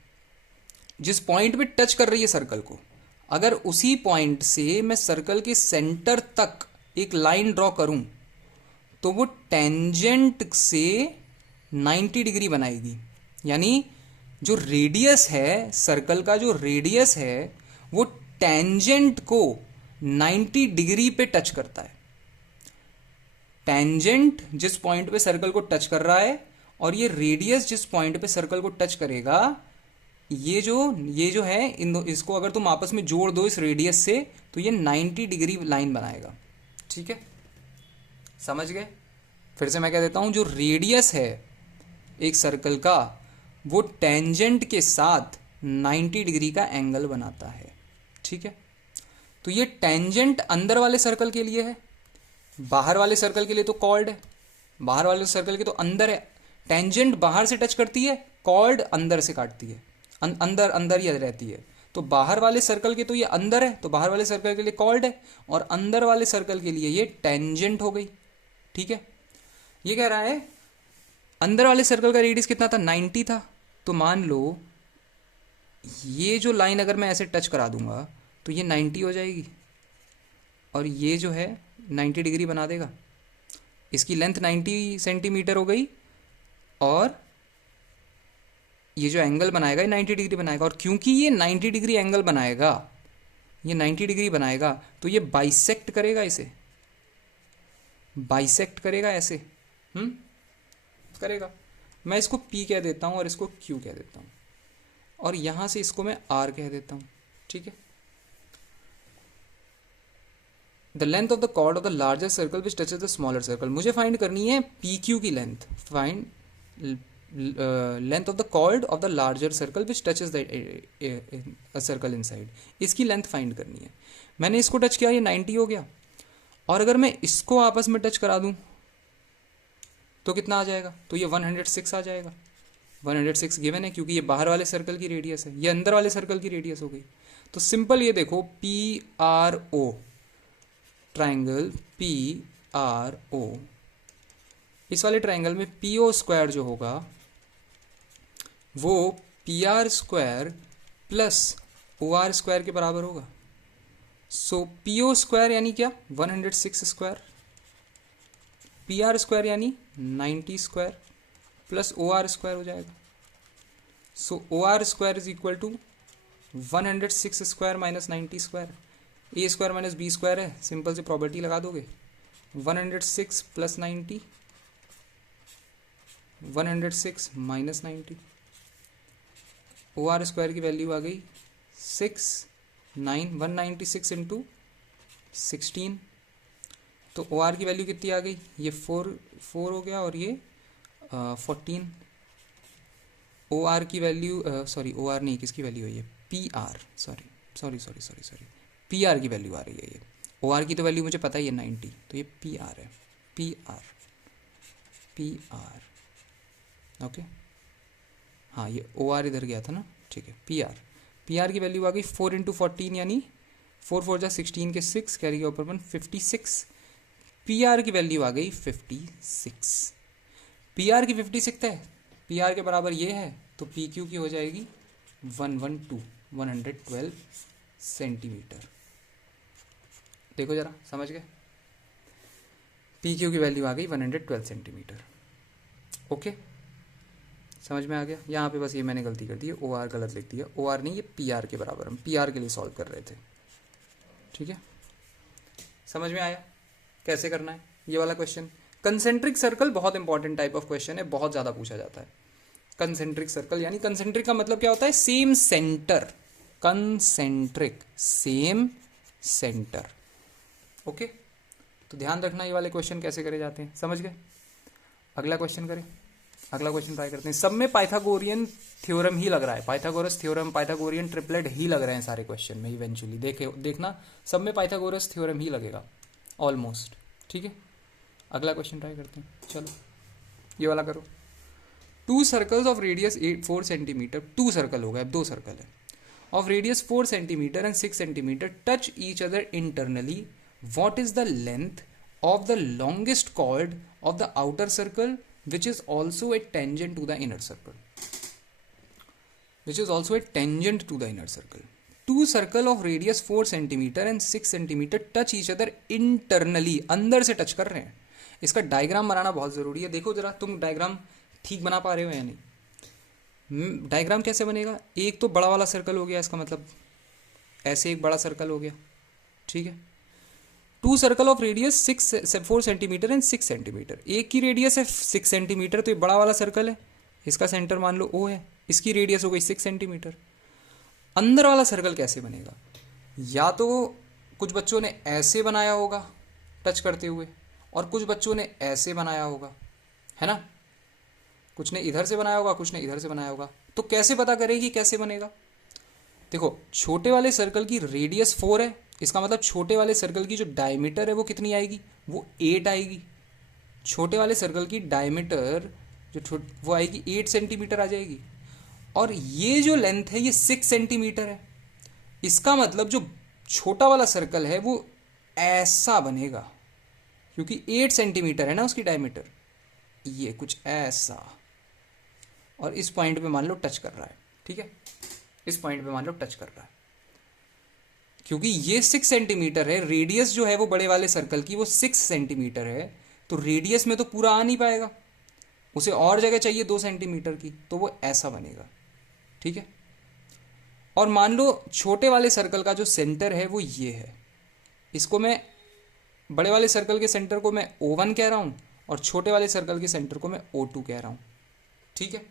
जिस पॉइंट पे टच कर रही है सर्कल को, अगर उसी पॉइंट से मैं सर्कल के सेंटर तक एक लाइन ड्रॉ करूं तो वो टेंजेंट से 90 डिग्री बनाएगी। यानी जो रेडियस है सर्कल का, जो रेडियस है वो टेंजेंट को 90 डिग्री पे टच करता है। टेंजेंट जिस पॉइंट पे सर्कल को टच कर रहा है और ये रेडियस जिस पॉइंट पे सर्कल को टच करेगा, ये जो है इसको अगर तुम आपस में जोड़ दो इस रेडियस से, तो ये 90 डिग्री लाइन बनाएगा, ठीक है। समझ गए? फिर से मैं कह देता हूं, जो रेडियस है एक सर्कल का वो टेंजेंट के साथ 90 डिग्री का एंगल बनाता है, ठीक है। तो ये टेंजेंट अंदर वाले सर्कल के लिए है, बाहर वाले सर्कल के लिए तो कॉर्ड है, बाहर वाले सर्कल के तो अंदर है। टेंजेंट बाहर से टच करती है, कॉर्ड अंदर से काटती है, अंदर अंदर ही रहती है। तो बाहर वाले सर्कल के तो ये अंदर है, तो बाहर वाले सर्कल के लिए कॉर्ड है, और अंदर वाले सर्कल के लिए ये टेंजेंट हो गई, ठीक है। ये कह रहा है अंदर वाले सर्कल का रेडियस कितना था, 90 था। तो मान लो ये जो लाइन अगर मैं ऐसे टच करा दूंगा तो ये 90 हो जाएगी, और ये जो है 90 डिग्री बना देगा। इसकी लेंथ 90 सेंटीमीटर हो गई, और ये जो एंगल बनाएगा ये 90 डिग्री बनाएगा। और क्योंकि ये 90 डिग्री एंगल बनाएगा, ये 90 डिग्री बनाएगा, तो ये बाइसेक्ट करेगा, इसे बाइसेक्ट करेगा ऐसे, करेगा। मैं इसको P कह देता हूं और इसको Q कह देता हूं, और यहां से इसको मैं R कह देता हूं, ठीक है। The length of the chord of the larger circle which touches the smaller circle, मुझे फाइंड करनी है PQ की length, find length of the chord of the larger circle which touches the circle inside, इसकी length find करनी है। मैंने इसको touch किया, ये 90 हो गया, और अगर मैं इसको आपस में टच करा दूं तो कितना आ जाएगा, तो ये 106 आ जाएगा। 106 गिवन है क्योंकि ये बाहर वाले सर्कल की रेडियस है, ये अंदर वाले सर्कल की रेडियस हो गई। तो सिंपल ये देखो PRO, ट्राइंगल PRO, इस वाले ट्राइंगल में PO स्क्वायर जो होगा वो PR square plus OR square के बराबर होगा। सो PO स्क्वायर यानी क्या, 106 स्क्वायर, PR स्क्वायर यानी 90 स्क्वायर, प्लस OR स्क्वायर हो जाएगा। So OR square is equal to 106 square minus 90 square, A square minus B square है, सिंपल से प्रॉपर्टी लगा दोगे, 106 प्लस 90, 106 माइनस 90, OR स्क्वायर की वैल्यू आ गई 196 इंटू 16, तो ओ आर की वैल्यू कितनी आ गई, ये 4 हो गया और ये 14। ओ आर की वैल्यू सॉरी ओ आर नहीं, किसकी वैल्यू है ये, P R, sorry P R की वैल्यू आ रही है ये। ओ आर की तो वैल्यू मुझे पता ही है 90, तो ये पी आर है, पी आर ओके। हाँ ये ओ आर इधर गया था ना, ठीक है। पी आर की वैल्यू आ गई 4 × 14 यानी 4 4 जा 16 के 6 कैरी के ऊपर 56। पी आर की वैल्यू आ गई 56। पी आर की 56 है, पी आर के बराबर ये है, तो पी क्यू की हो जाएगी 112 सेंटीमीटर। देखो जरा, समझ गए, पी क्यू की वैल्यू आ गई 112 सेंटीमीटर। ओके, समझ में आ गया। यहाँ पे बस ये मैंने गलती कर दी है, ओ आर गलत लिख दिया, ओ आर नहीं, ये पी आर के बराबर, हम पी आर के लिए सॉल्व कर रहे थे। ठीक है, समझ में आया कैसे करना है ये वाला क्वेश्चन। कंसेंट्रिक सर्कल बहुत इंपॉर्टेंट टाइप ऑफ क्वेश्चन है, बहुत ज़्यादा पूछा जाता है। कंसेंट्रिक सर्कल यानी कंसेंट्रिक का मतलब क्या होता है, same centre, concentric same centre. Okay, तो ध्यान रखना ये वाले क्वेश्चन कैसे करे जाते हैं, समझ गए। अगला क्वेश्चन करें, अगला क्वेश्चन ट्राई करते हैं। सब में पाइथागोरियन थ्योरम ही लग रहा है, पाइथागोरस थ्योरम, पाइथागोरियन ट्रिपलेट ही लग रहे हैं सारे क्वेश्चन में इवेंचुअली। देखना सब में पाइथागोरस थ्योरम ही लगेगा ऑलमोस्ट। ठीक है, अगला क्वेश्चन ट्राई करते हैं। चलो ये वाला करो। 2 circles of radius 4 centimetre, 2 circle हो गए, अब 2 सर्कल है, of radius 4 centimetre and 6 centimetre touch each other internally. What is the length of the longest chord of the outer circle which is also a tangent to the inner circle? Which is also a tangent to the inner circle. 2 circle of radius 4 centimeter and 6 centimeter touch each other internally. अंदर से touch कर रहे हैं। इसका diagram बनाना बहुत ज़रूरी है। देखो जरा, तुम डायग्राम ठीक बना पा रहे हो या नहीं। डायग्राम कैसे बनेगा, एक तो बड़ा वाला सर्कल हो गया, इसका मतलब ऐसे एक बड़ा सर्कल हो गया। ठीक है, 2 circle of radius 4 centimetre and 6 centimetre. एक की रेडियस है 6 सेंटीमीटर, तो ये बड़ा वाला सर्कल है, इसका सेंटर मान लो O है, इसकी रेडियस हो गई 6 सेंटीमीटर। अंदर वाला सर्कल कैसे बनेगा, या तो कुछ बच्चों ने ऐसे बनाया होगा टच करते हुए, और कुछ बच्चों ने ऐसे बनाया होगा, है ना। कुछ ने इधर से बनाया होगा, कुछ ने इधर से बनाया होगा। तो कैसे पता करेगी कैसे बनेगा। देखो, छोटे वाले सर्कल की रेडियस 4 है, इसका मतलब छोटे वाले सर्कल की जो डायमीटर है वो कितनी आएगी, वो 8 आएगी। छोटे वाले सर्कल की डायमीटर जो वो आएगी 8 सेंटीमीटर आ जाएगी। और ये जो लेंथ है ये 6 सेंटीमीटर है। इसका मतलब जो छोटा वाला सर्कल है वो ऐसा बनेगा, क्योंकि 8 सेंटीमीटर है ना उसकी डायमीटर, ये कुछ ऐसा। और इस पॉइंट पे मान लो टच कर रहा है। ठीक है, इस पॉइंट पे मान लो टच कर रहा है, क्योंकि ये 6 सेंटीमीटर है, रेडियस जो है वो बड़े वाले सर्कल की वो 6 सेंटीमीटर है, तो रेडियस में तो पूरा आ नहीं पाएगा, उसे और जगह चाहिए 2 सेंटीमीटर की, तो वो ऐसा बनेगा। ठीक है, और मान लो छोटे वाले सर्कल का जो सेंटर है वो ये है, इसको मैं बड़े वाले सर्कल के सेंटर को मैं O1 कह रहा हूं और छोटे वाले सर्कल के सेंटर को मैं O2 कह रहा हूं। ठीक है,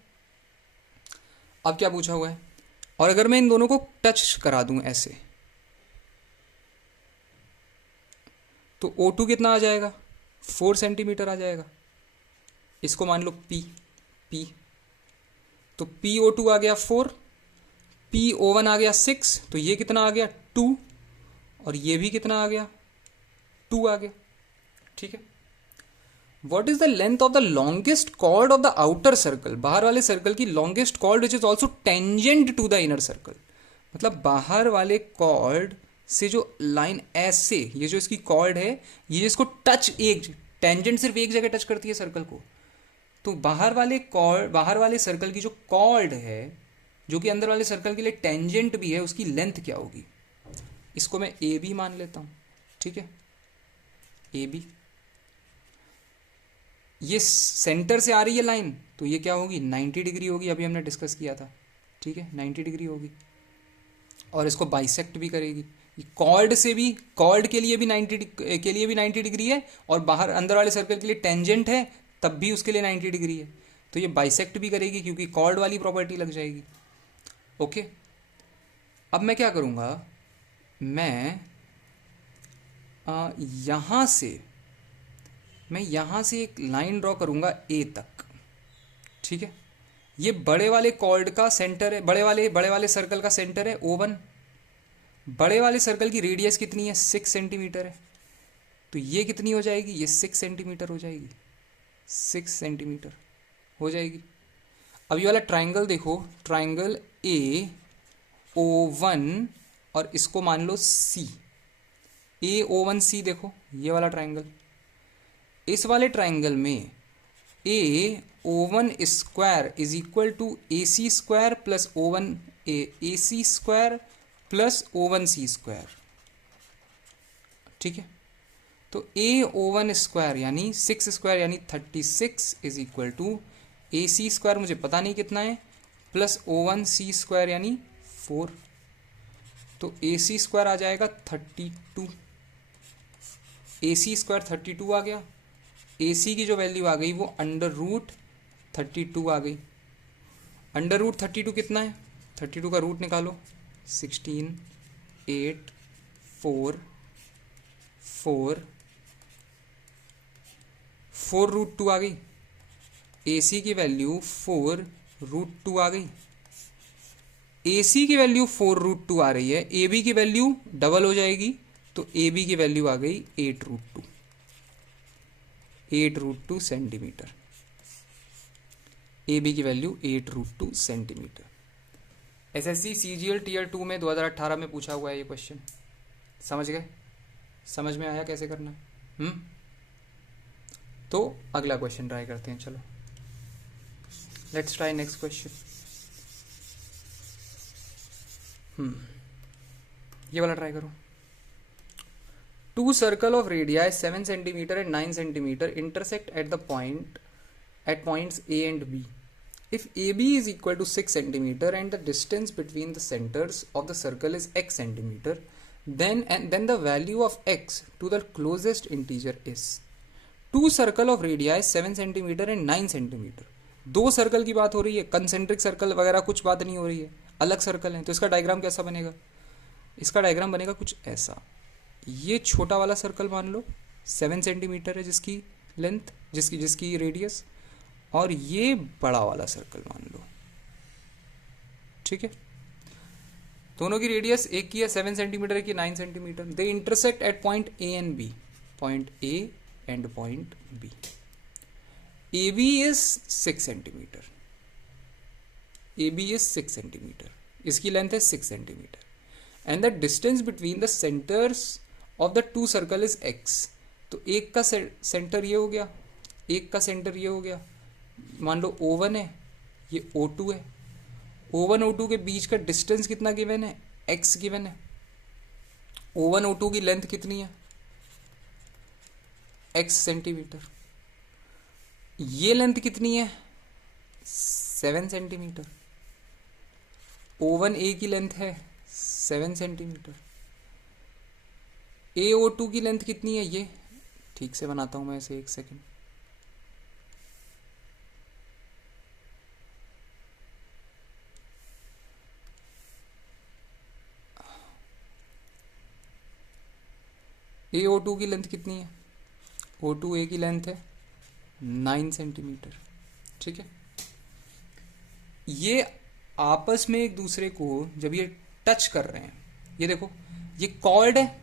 अब क्या पूछा हुआ है, और अगर मैं इन दोनों को टच करा दूं ऐसे, तो O2 कितना आ जाएगा, 4 सेंटीमीटर आ जाएगा। इसको मान लो P, तो PO2 आ गया 4, PO1 आ गया 6, तो ये कितना आ गया 2, और ये भी कितना आ गया 2 आ गया। ठीक है, what is the length of the longest chord of the outer circle, बाहर वाले सर्कल की longest chord which is also tangent to the inner circle. मतलब बाहर वाले कॉर्ड से जो लाइन ऐसे, ये जो इसकी कॉर्ड है, ये जिसको टच, एक टेंजेंट सिर्फ एक जगह टच करती है सर्कल को, तो बाहर वाले सर्कल की जो कॉर्ड है, जो कि अंदर वाले सर्कल के लिए टेंजेंट भी है, उसकी लेंथ क्या होगी। इसको मैं ए बी मान लेता हूं। ठीक है, ए बी, ये सेंटर से आ रही है लाइन, तो ये क्या होगी 90 डिग्री होगी, अभी हमने डिस्कस किया था। ठीक है, 90 डिग्री होगी, और इसको बाइसेक्ट भी करेगी। कॉर्ड से भी, कॉर्ड के लिए भी 90 डिग्री है, और बाहर अंदर वाले सर्कल के लिए टेंजेंट है, तब भी उसके लिए 90 डिग्री है, तो ये बाइसेक्ट भी करेगी, क्योंकि कॉर्ड वाली प्रॉपर्टी लग जाएगी। ओके, अब मैं क्या करूँगा, मैं यहाँ से मैं यहाँ से एक लाइन ड्रॉ करूँगा ए तक, ठीक है। ये बड़े वाले कॉर्ड का सेंटर है, बड़े वाले सर्कल का सेंटर है O1। बड़े वाले सर्कल की रेडियस कितनी है, 6 सेंटीमीटर है। तो ये कितनी हो जाएगी, ये 6 सेंटीमीटर हो जाएगी, 6 सेंटीमीटर हो जाएगी। अब ये वाला ट्राइंगल देखो, ट्राइंगल AO1 और इसको मान लो C, AO1C देखो, ये वाला ट्राइंगल। इस वाले ट्राइंगल में AO1 square is equal to AC square plus AC square plus O1C square, ठीक है। तो AO1 स्क्वायर यानी 6 स्क्वायर यानी 36 is equal to AC square मुझे पता नहीं कितना है, प्लस O1C स्क्वायर यानी 4। तो AC स्क्वायर आ जाएगा 32, AC स्क्वायर 32 आ गया। AC की जो वैल्यू आ गई वो √32 आ गई। √32 कितना है, 32 का रूट निकालो, 16, 8, 4, 4√2 आ गई। AC की वैल्यू 4√2 आ गई। AC की वैल्यू 4√2 आ रही है, AB की वैल्यू डबल हो जाएगी, तो AB की वैल्यू आ गई 8√2 सेंटीमीटर। AB की value 8√2 centimetre. SSC CGL Tier 2 में 2018 में पूछा हुआ है ये क्वेश्चन। समझ गए, समझ में आया कैसे करना है? तो अगला क्वेश्चन ट्राई करते हैं, चलो लेट्स ट्राई नेक्स्ट क्वेश्चन। ये वाला ट्राई करो। 2 circle of radii 7 centimeter and 9 centimeter intersect at points A and B. If AB is equal to 6 centimeter and the distance between the centers of the circle is x centimeter, then the value of x to the closest integer is 2 circle of radii 7 centimeter and 9 centimeter. 2 circle की बात हो रही है, concentric circle वगैरह कुछ बात नहीं हो रही है, अलग सर्कल है। तो इसका डायग्राम कैसा बनेगा, इसका डायग्राम बनेगा कुछ ऐसा। ये छोटा वाला सर्कल मान लो 7 सेंटीमीटर है जिसकी लेंथ, जिसकी रेडियस, और ये बड़ा वाला सर्कल मान लो, ठीक है। दोनों की रेडियस एक की है 7 सेंटीमीटर की 9 centimetre. They intersect at point A and B, point A and point B। AB is 6 centimetre, AB is 6 centimetre, इसकी लेंथ है 6 centimetre, and the distance between the centres of the 2 circle is x। तो एक का centre ये हो गया, एक का सेंटर ये हो गया। मान लो O1 है, ये O2 है। O1 O2 के बीच का डिस्टेंस कितना गिवन है, x गिवन है। O1 O2 की लेंथ कितनी है, x सेंटीमीटर। ये लेंथ कितनी है, 7 सेंटीमीटर। O1A की लेंथ है 7 सेंटीमीटर। AO2 की लेंथ कितनी है, ये ठीक से बनाता हूं मैं इसे, एक सेकेंड। AO2 की लेंथ कितनी है, O2A की लेंथ है 9 सेंटीमीटर, ठीक है। ये आपस में एक दूसरे को जब ये टच कर रहे हैं, ये देखो ये कॉर्ड है,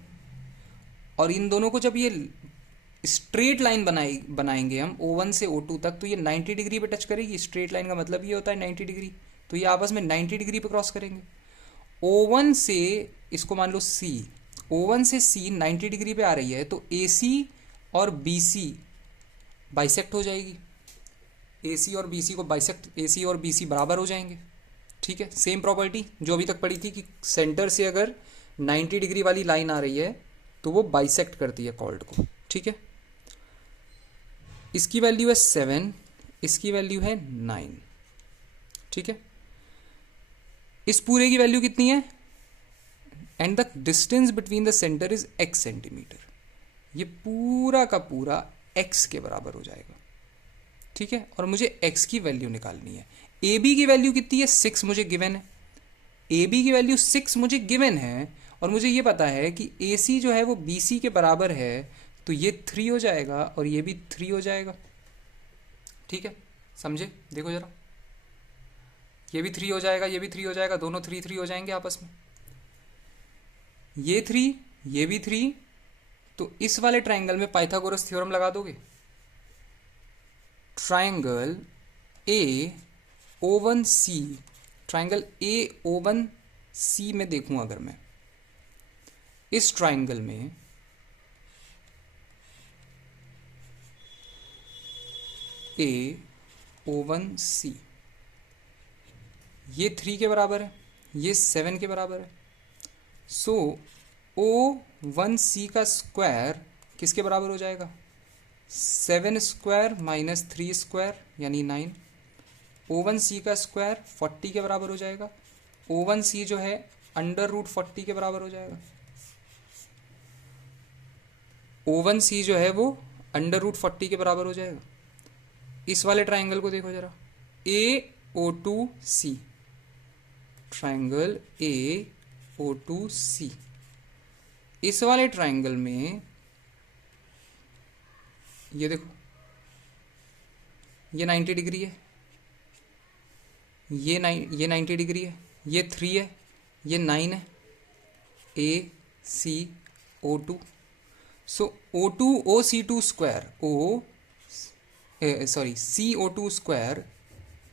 और इन दोनों को जब ये स्ट्रेट लाइन बनाएंगे हम O1 से O2 तक, तो ये 90 डिग्री पे टच करेगी। स्ट्रेट लाइन का मतलब ये होता है 90 डिग्री, तो ये आपस में 90 डिग्री पे क्रॉस करेंगे। O1 से इसको मान लो C, O1 से C 90 डिग्री पे आ रही है, तो AC और BC बाइसेक्ट हो जाएगी। AC और BC को बाइसेक्ट, AC और BC बराबर हो जाएंगे, ठीक है। सेम प्रॉपर्टी जो अभी तक पढ़ी थी कि सेंटर से अगर 90 डिग्री वाली लाइन आ रही है तो वो बाइसेक्ट करती है कॉर्ड को, ठीक है। इसकी वैल्यू है 7, इसकी वैल्यू है 9, ठीक है। इस पूरे की वैल्यू कितनी है, and the distance between the centre is x centimetre. ये पूरा का पूरा x के बराबर हो जाएगा, ठीक है। और मुझे x की वैल्यू निकालनी है। AB की वैल्यू कितनी है, 6 मुझे गिवन है। AB की वैल्यू 6 मुझे गिवन है, और मुझे ये पता है कि ए सी जो है वो बी सी के बराबर है, तो ये 3 हो जाएगा और ये भी 3 हो जाएगा। ठीक है, समझे? देखो जरा, ये भी 3 हो जाएगा, ये भी 3 हो जाएगा, दोनों 3 3 हो जाएंगे आपस में। ये 3, ये भी 3, तो इस वाले ट्राइंगल में पाइथागोरस थ्योरम लगा दोगे। Triangle A O1 C, triangle A O1 C में देखूं अगर मैं, इस ट्राइंगल में ए O1 C, ये 3 के बराबर है, ये 7 के बराबर है। सो O1C का स्क्वायर किसके बराबर हो जाएगा? 7 स्क्वायर माइनस 3 स्क्वायर यानी 9। O1C का स्क्वायर 40 के बराबर हो जाएगा। O1C जो है अंडर रूट 40 के बराबर हो जाएगा। O1C जो है वो अंडर रूट 40 के बराबर हो जाएगा। इस वाले ट्राइंगल को देखो जरा, AO2C, ट्राइंगल AO2C, इस वाले ट्राइंगल में ये देखो, ये 90 डिग्री है, ये 90 डिग्री है, ये 3 है, ये 9 है, ACO2। सो O2OC2 स्क्वायर CO2 स्क्वायर,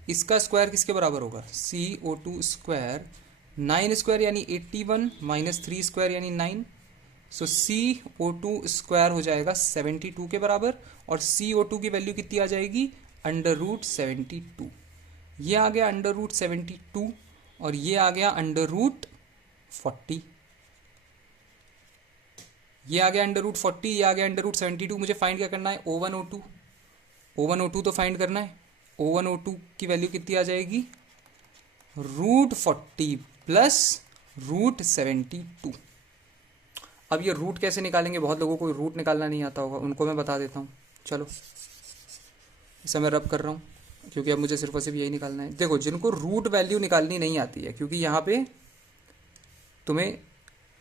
इसका स्क्वायर किसके बराबर होगा? CO2 स्क्वायर 9 स्क्वायर यानी 81 माइनस 3 स्क्वायर यानी 9। सो CO2 स्क्वायर हो जाएगा 72 के बराबर, और CO2 की वैल्यू कितनी आ जाएगी? Under root 72। ये आ गया अंडर रूट 72 और ये आ गया अंडर रूट 40। ये आ गया अंडर रूट 40, ये आ गया अंडर रूट 72। मुझे फाइंड क्या करना है? O1 O2 तो फाइंड करना है। O1 O2 की वैल्यू कितनी आ जाएगी? Root 40 plus root 72। अब ये रूट कैसे निकालेंगे? बहुत लोगों को रूट निकालना नहीं आता होगा, उनको मैं बता देता हूँ। चलो, इसे मैं रब कर रहा हूँ क्योंकि अब मुझे सिर्फ और सिर्फ यही निकालना है। देखो, जिनको रूट वैल्यू निकालनी नहीं आती है, क्योंकि यहाँ पे तुम्हें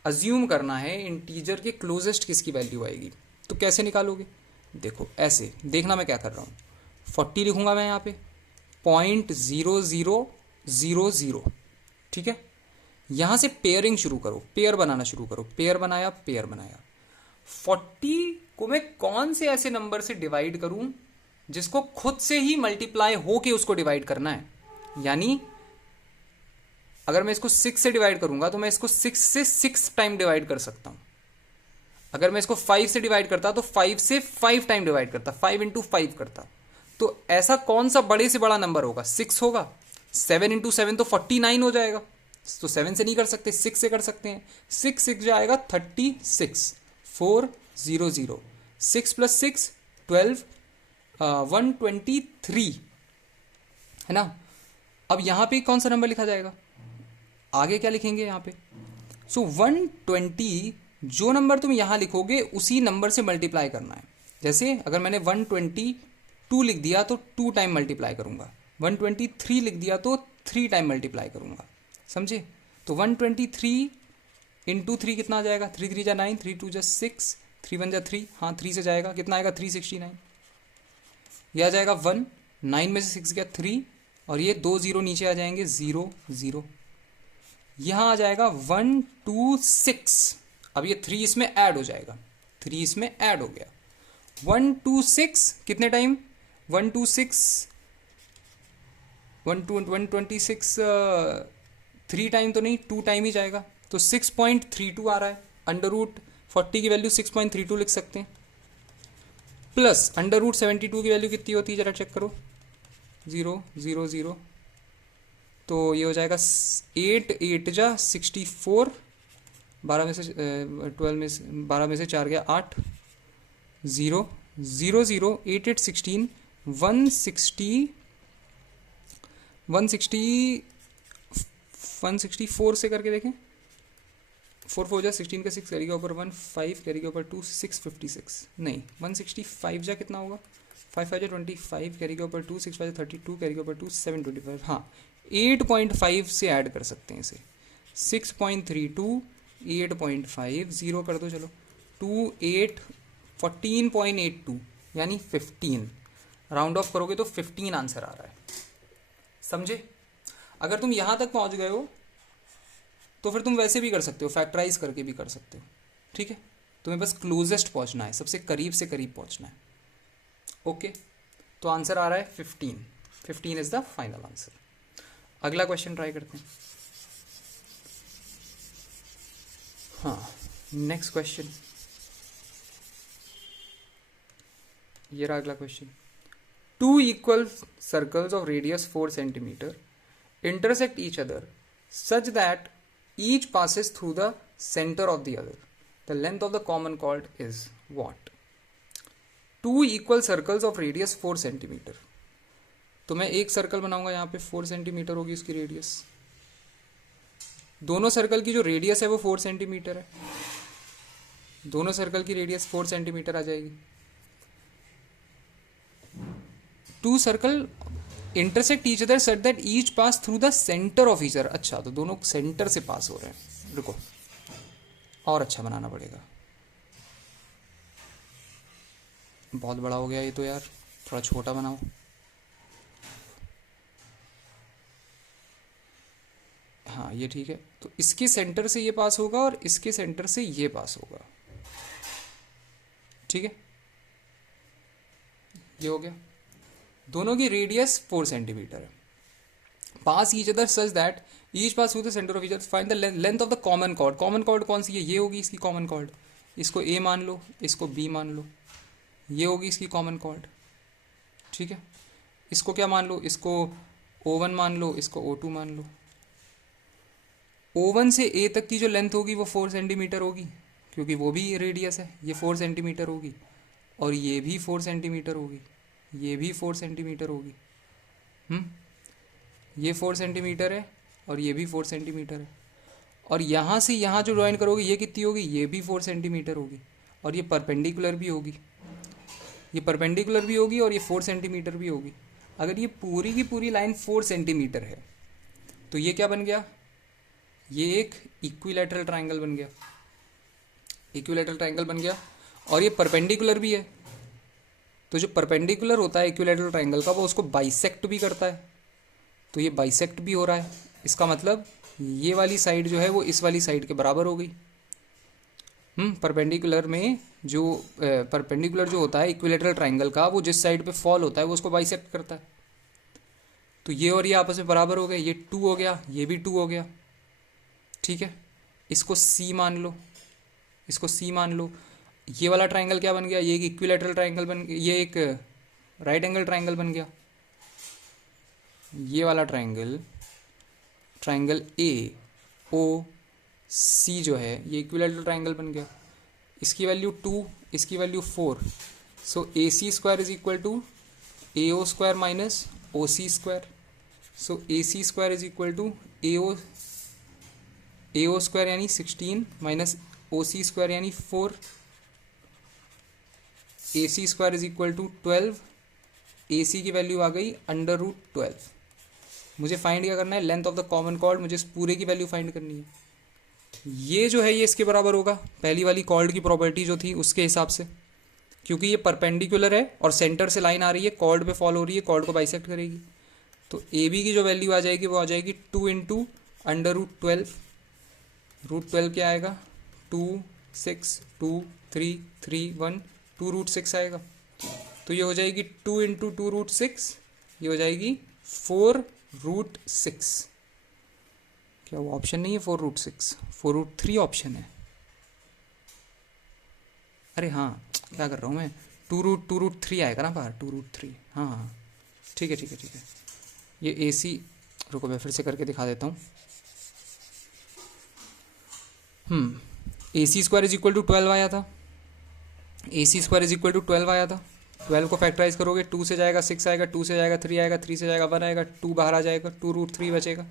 अज्यूम करना है इंटीजर के क्लोजेस्ट किसकी वैल्यू आएगी, तो कैसे निकालोगे? देखो, ऐसे देखना मैं क्या कर रहा हूँ। 40 लिखूंगा मैं यहाँ पे 0.0000, ठीक है। यहाँ से पेयरिंग शुरू करो, पेयर बनाना शुरू करो। पेयर बनाया, पेयर बनाया। 40 को मैं कौन से ऐसे नंबर से डिवाइड करूं जिसको खुद से ही मल्टीप्लाई हो के उसको डिवाइड करना है। यानी अगर मैं इसको 6 से डिवाइड करूंगा तो मैं इसको 6 से 6 टाइम डिवाइड कर सकता हूं। अगर मैं इसको 5 से डिवाइड करता तो 5 से 5 टाइम डिवाइड करता, 5 इंटू 5 करता। तो ऐसा कौन सा बड़े से बड़ा नंबर होगा? 6 होगा। 7 इंटू 7 तो 49 हो जाएगा। तो 7 से नहीं कर सकते, 6 से कर सकते हैं। 6 6 जाएगा 36, 400। 6 प्लस 6 12, 123 है ना। अब यहां पे कौन सा नंबर लिखा जाएगा? आगे क्या लिखेंगे यहाँ पे? सो 120, जो नंबर तुम यहां लिखोगे उसी नंबर से मल्टीप्लाई करना है। जैसे अगर मैंने 122 लिख दिया तो 2 टाइम मल्टीप्लाई करूंगा। 123 लिख दिया तो 3 टाइम मल्टीप्लाई करूंगा। समझे? तो 123 इंटू 3 कितना आ जाएगा? 3 3 जा 9, 3 2 जा 6, 3 1 जा 3, हाँ 3 से जाएगा, कितना आएगा? 369। यह आ जाएगा 1, 9 में से 6 गया 3, और ये 2 0 नीचे आ जाएंगे, 0 0। यहाँ आ जाएगा 126। अब ये 3 इसमें ऐड हो जाएगा, 3 इसमें ऐड हो गया। 126 कितने टाइम? 126 3 टाइम तो नहीं, 2 टाइम ही जाएगा। तो 6.32 आ रहा है। अंडर रूट 40 की वैल्यू 6.32 लिख सकते हैं। प्लस अंडर रूट 72 की वैल्यू कितनी होती है जरा चेक करो, 0 0 0। तो ये हो जाएगा 8 8 जा 64, 12 में से 12 में से 12 में से 4 गया 8, 0 0 0, 8 8 16, 164 से करके देखें। 4 4 जा 16 का 6 कैरी के ऊपर 1, 5 कैरी के ऊपर 2, 656 नहीं, 165 जा कितना होगा? 5 5 जा 25 कैरी के ऊपर 2, 6 5 जा 32 कैरी के ऊपर 2, 725। हाँ, 8.5 से ऐड कर सकते हैं इसे। 6.32 8.5 जीरो कर दो, चलो 2 8 14.82 यानी 15, राउंड ऑफ करोगे तो 15 आंसर आ रहा है। समझे? अगर तुम यहां तक पहुंच गए हो तो फिर तुम वैसे भी कर सकते हो, फैक्टराइज करके भी कर सकते हो। ठीक है, तुम्हें बस क्लोजेस्ट पहुंचना है, सबसे करीब से करीब पहुंचना है। ओके, तो आंसर आ रहा है 15। 15 इज द फाइनल आंसर। अगला क्वेश्चन ट्राई करते हैं। हाँ, नेक्स्ट क्वेश्चन, ये रहा अगला question. 2 equal circles of radius 4 centimeter intersect each other such that each passes through the center of the other. The length of the common chord is what? 2 equal circles of radius 4 centimeter. तो मैं एक circle बनाऊंगा यहाँ पे, 4 centimetre होगी उसकी radius. दोनों circle की जो रेडियस है वो 4 सेंटीमीटर है, दोनों सर्कल की रेडियस 4 सेंटीमीटर आ जाएगी। 2 circle intersect each other such that each pass through the centre of each other. अच्छा, तो दोनों सेंटर से पास हो रहे हैं। रुको, और अच्छा बनाना पड़ेगा, बहुत बड़ा हो गया ये तो यार, थोड़ा छोटा बनाओ। हाँ ये ठीक है, तो इसके सेंटर से ये पास होगा और इसके सेंटर से ये पास होगा। ठीक है, ये हो गया। दोनों की रेडियस 4 सेंटीमीटर है। Pass each other such that each pass through the centre of each other, find the length of the common chord. Common chord कौन सी है? ये होगी इसकी कॉमन कॉर्ड। इसको ए मान लो, इसको बी मान लो, ये होगी इसकी कॉमन कॉर्ड। ठीक है, इसको क्या मान लो? इसको O1 मान लो, इसको O2 मान लो। O1 से A तक की जो लेंथ होगी वो 4 सेंटीमीटर होगी, क्योंकि वो भी रेडियस है। ये 4 सेंटीमीटर होगी और ये भी 4 सेंटीमीटर होगी, ये भी 4 सेंटीमीटर होगी। ये 4 सेंटीमीटर है और ये भी 4 सेंटीमीटर है। और यहाँ से यहाँ जो ज्वाइन करोगे ये कितनी होगी? ये भी 4 सेंटीमीटर होगी। और ये परपेंडिकुलर भी होगी, ये परपेंडिकुलर भी होगी और ये 4 सेंटीमीटर भी होगी। अगर ये पूरी की पूरी लाइन 4 सेंटीमीटर है तो ये क्या बन गया? ये एक इक्विलैटरल ट्राइंगल बन गया, इक्विलैटरल ट्राइंगल बन गया। और ये परपेंडिकुलर भी है, तो जो परपेंडिकुलर होता है इक्विलैटरल ट्राइंगल का वो उसको बाइसेक्ट भी करता है, तो ये बाइसेक्ट भी हो रहा है। इसका मतलब ये वाली साइड जो है वो इस वाली साइड के बराबर हो गई। परपेंडिकुलर में जो परपेंडिकुलर जो होता है इक्विलैटरल ट्राइंगल का, वो जिस साइड पे फॉल होता है वो उसको बाइसेक्ट करता है। तो ये और ये आपस में बराबर हो गए, ये 2 हो गया, ये भी 2 हो गया। ठीक है, इसको C मान लो, इसको C मान लो। ये वाला ट्राइंगल क्या बन गया? ये एक इक्विलैटरल ट्राइंगल बन गया, ये एक राइट एंगल ट्राइंगल बन गया। ये वाला ट्राइंगल, ट्राइंगल AOC जो है ये इक्विलैटरल ट्राइंगल बन गया। इसकी वैल्यू 2, इसकी value 4, so AC square is equal to AO square minus OC square. So AC square is equal to AO square यानी 16 माइनस OC स्क्वायर यानी 4। AC square is equal to 12। AC की value आ गई √12। मुझे find क्या करना है? Length of the common chord. मुझे इस पूरे की वैल्यू फाइंड करनी है। ये जो है ये इसके बराबर होगा, पहली वाली कॉर्ड की प्रॉपर्टी जो थी उसके हिसाब से, क्योंकि ये परपेंडिकुलर है और सेंटर से लाइन आ रही है, कॉर्ड पे फॉल हो रही है, कॉर्ड को बाइसेक्ट करेगी। तो AB की जो वैल्यू आ जाएगी वो आ जाएगी 2 इंटू √12। √12 क्या आएगा? 2 6 2 3 3 1 2√6 आएगा। तो ये हो जाएगी 2 इंटू 2√6, ये हो जाएगी 4√6। क्या वो ऑप्शन नहीं है 4√6? 4√3 ऑप्शन है। अरे हाँ, क्या कर रहा हूँ मैं? 2√3 आएगा ना बाहर, 2√3। हाँ हाँ ठीक है ठीक है ठीक है। ये AC, रुको मैं फिर से करके दिखा देता हूँ। AC square is equal to 12 आया था, AC square is equal to 12 आया था। 12 को फैक्टराइज करोगे, 2 से जाएगा 6 आएगा, 2 से जाएगा 3 आएगा, 3 से जाएगा 1 आएगा, 2 बाहर आ जाएगा, 2√3 बचेगा।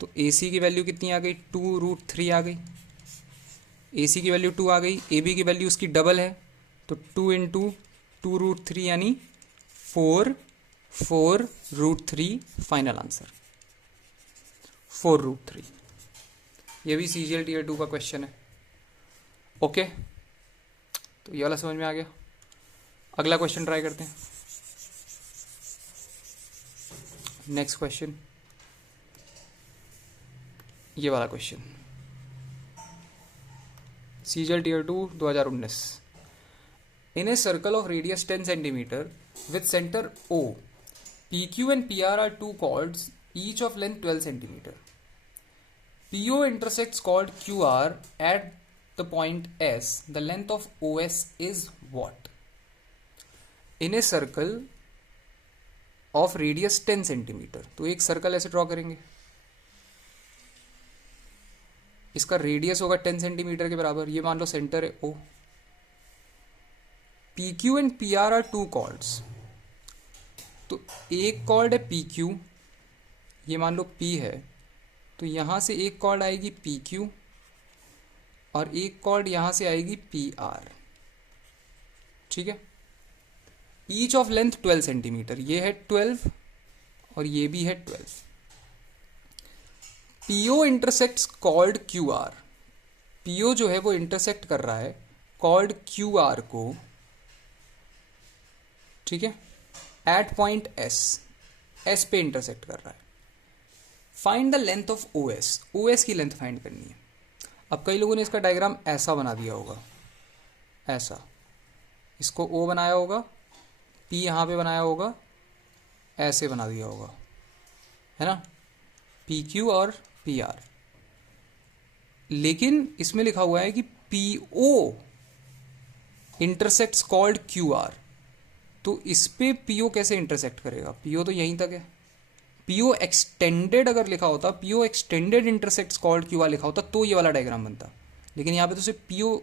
तो AC की वैल्यू कितनी आ गई? 2√3 आ गई। AC की वैल्यू 2 आ गई, AB की वैल्यू उसकी डबल है, तो 2 इंटू 2√3 यानी 4√3 फाइनल आंसर 4√3। ये भी CGL Tier 2 का क्वेश्चन है। ओके, तो ये वाला समझ में आ गया। अगला क्वेश्चन ट्राई करते हैं। नेक्स्ट क्वेश्चन, ये वाला question, CGL Tier 2 2019। In a circle of radius 10 centimeter with center O, PQ and PR are two chords each of length 12 centimeter. PO intersects chord QR at the point S. The length of OS is what? In a circle of radius 10 centimeter, तो एक circle ऐसे draw करेंगे, इसका radius होगा 10 centimetre के बराबर, ये मान लो सेंटर है O। PQ and PR are two chords, तो एक कॉर्ड है PQ, ये मान लो P है, तो यहां से एक कॉर्ड आएगी PQ और एक कॉर्ड यहां से आएगी PR, ठीक है। ईच ऑफ लेंथ 12 सेंटीमीटर, ये है 12 और ये भी है 12। PO intersects chord QR, PO जो है वो इंटरसेक्ट कर रहा है कॉर्ड QR को, ठीक है, एट पॉइंट S पे इंटरसेक्ट कर रहा है। Find the length of OS की लेंथ फाइंड करनी है। अब कई लोगों ने इसका डायग्राम ऐसा बना दिया होगा, ऐसा, इसको O बनाया होगा, P यहाँ पे बनाया होगा, ऐसे बना दिया होगा, है ना, PQ और PR। लेकिन इसमें लिखा हुआ है कि PO इंटरसेक्ट्स कॉल्ड QR, तो इस पे PO कैसे इंटरसेक्ट करेगा? PO तो यहीं तक है। PO एक्सटेंडेड अगर लिखा होता, PO extended intersects called QR लिखा होता, तो ये वाला डायग्राम बनता, लेकिन यहाँ पे तो सिर्फ PO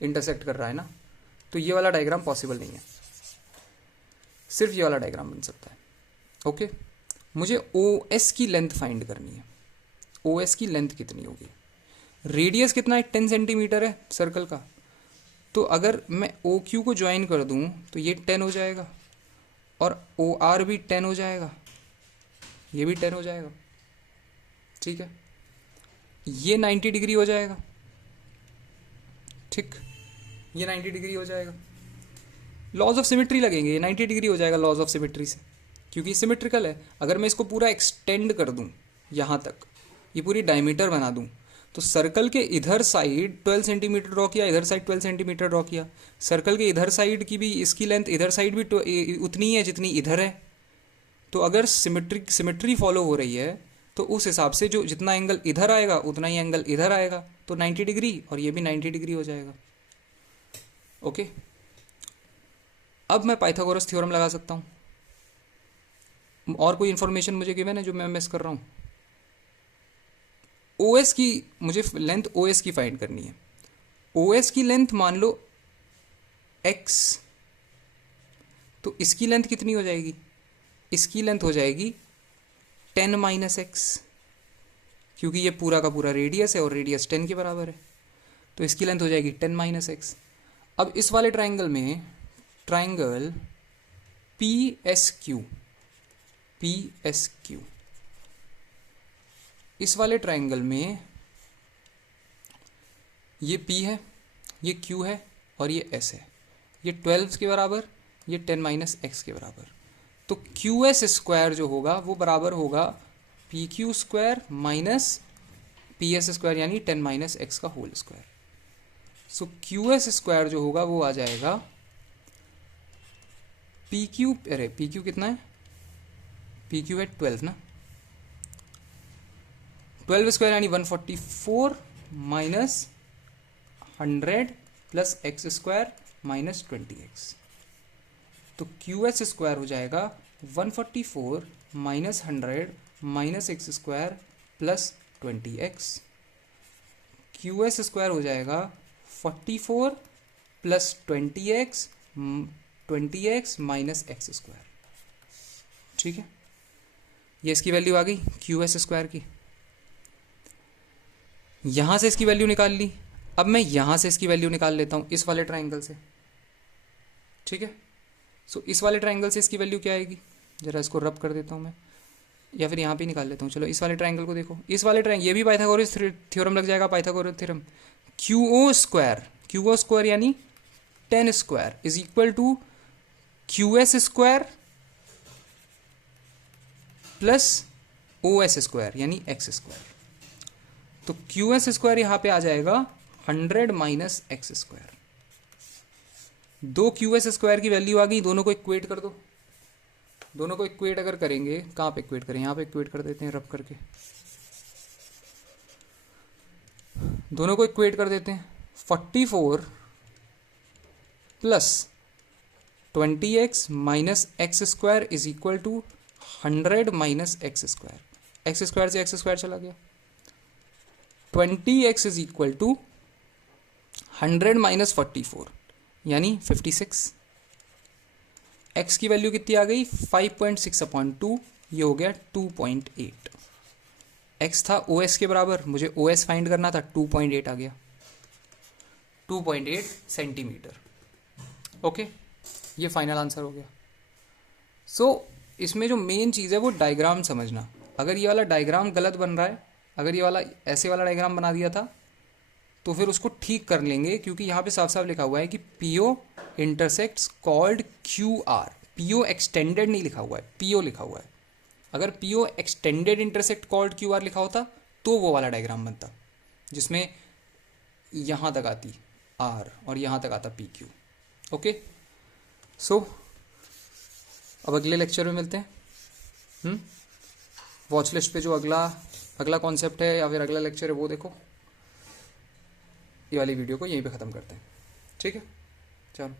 इंटरसेक्ट कर रहा है ना, तो ये वाला डायग्राम पॉसिबल नहीं है, सिर्फ ये वाला डायग्राम बन सकता है। ओके, मुझे OS की लेंथ फाइंड करनी है। OS की लेंथ कितनी होगी? रेडियस कितना है? 10 सेंटीमीटर है सर्कल का, तो अगर मैं OQ को ज्वाइन कर दूं तो ये 10 हो जाएगा और OR भी 10 हो जाएगा, ये भी 10 हो जाएगा, ठीक है, ये 90 डिग्री हो जाएगा, ठीक, ये 90 डिग्री हो जाएगा। लॉज ऑफ सिमेट्री लगेंगे, ये 90 डिग्री हो जाएगा लॉज ऑफ सिमेट्री से, क्योंकि सिमेट्रिकल है। अगर मैं इसको पूरा एक्सटेंड कर दूं यहाँ तक, ये पूरी डायमीटर बना दूं, तो सर्कल के इधर साइड 12 सेंटीमीटर ड्रॉ किया, इधर साइड 12 सेंटीमीटर ड्रॉ किया, सर्कल के इधर साइड की भी, इसकी लेंथ इधर साइड भी उतनी है जितनी इधर है। तो अगर सिमेट्री फॉलो हो रही है तो उस हिसाब से जो जितना एंगल इधर आएगा उतना ही एंगल इधर आएगा, तो 90 डिग्री और ये भी 90 डिग्री हो जाएगा। ओके, अब मैं पाइथागोरस थ्योरम लगा सकता हूँ। और कोई इन्फॉर्मेशन मुझे गिवन है जो मैं मिस कर रहा हूँ? OS की, मुझे लेंथ OS की फाइंड करनी है। OS की लेंथ मान लो x, तो इसकी लेंथ कितनी हो जाएगी? इसकी लेंथ हो जाएगी 10 माइनस एक्स, क्योंकि ये पूरा का पूरा रेडियस है और रेडियस 10 के बराबर है, तो इसकी लेंथ हो जाएगी 10 माइनस एक्स। अब इस वाले ट्राइंगल में, ट्राइंगल PSQ, इस वाले ट्राइंगल में ये P है, ये Q है और ये S है, ये 12 के बराबर, ये 10 माइनस एक्स के बराबर, तो QS स्क्वायर जो होगा वो बराबर होगा PQ square minus PS square, यानी 10 माइनस एक्स का होल स्क्वायर। सो QS स्क्वायर जो होगा वो आ जाएगा PQ, अरे PQ कितना है? PQ है 12 ना, 12 स्क्वायर यानी 144 minus 100 plus x square minus 20x, तो QS स्क्वायर हो जाएगा 144 minus 100 minus X square plus 20x। QS square हो जाएगा 44 plus 20x minus X square, ठीक है, ये इसकी वैल्यू आ गई QS स्क्वायर की। यहां से इसकी वैल्यू निकाल ली, अब मैं यहां से इसकी वैल्यू निकाल लेता हूं इस वाले ट्राइंगल से, ठीक है। सो इस वाले ट्राइंगल से इसकी वैल्यू क्या आएगी? जरा इसको रब कर देता हूं मैं। या फिर यहाँ पे निकाल लेता हूँ, चलो इस वाले ट्राइंगल को देखो, इस वाले ट्राइंगल, ये भी पाइथागोरस थ्योरम लग जाएगा, Pythagoras theorem. Q O square यानी 10 square is equal to Q S square plus O S square यानी एक्स स्क्वायर। तो क्यू एस स्क्वायर यहां पे आ जाएगा 100 माइनस एक्स स्क्वायर। दो क्यू एस स्क्वायर की वैल्यू आ गई, दोनों को इक्वेट कर दो। दोनों को इक्वेट अगर करेंगे, कहां पे इक्वेट करें, यहां पे इक्वेट कर देते हैं रब करके, दोनों को इक्वेट कर देते हैं। 44 plus 20x minus X square is equal to 100 minus X square. X square से एक्स स्क्वायर चला गया। 20x is equal to 100 minus 44 यानी 56। x की वैल्यू कितनी आ गई 5.6/2, ये हो गया 2.8। x था OS के बराबर, मुझे OS फाइंड करना था, 2.8 आ गया, 2.8 सेंटीमीटर। ओके, ये फाइनल आंसर हो गया। सो इसमें जो मेन चीज़ है वो डायग्राम समझना। अगर ये वाला डायग्राम गलत बन रहा है, अगर ये वाला ऐसे वाला डायग्राम बना दिया था तो फिर उसको ठीक कर लेंगे, क्योंकि यहाँ पे साफ साफ लिखा हुआ है कि PO intersects called QR। PO extended नहीं लिखा हुआ है, PO लिखा हुआ है। अगर PO extended intersect called QR लिखा होता तो वो वाला डायग्राम बनता, जिसमें यहाँ तक आती R और यहाँ तक आता PQ। ओके, सो अब अगले लेक्चर में मिलते हैं। वॉच लिस्ट पे जो अगला कॉन्सेप्ट है या फिर अगला लेक्चर है वो देखो। ये वाली वीडियो को यहीं पे ख़त्म करते हैं, ठीक है, चलो।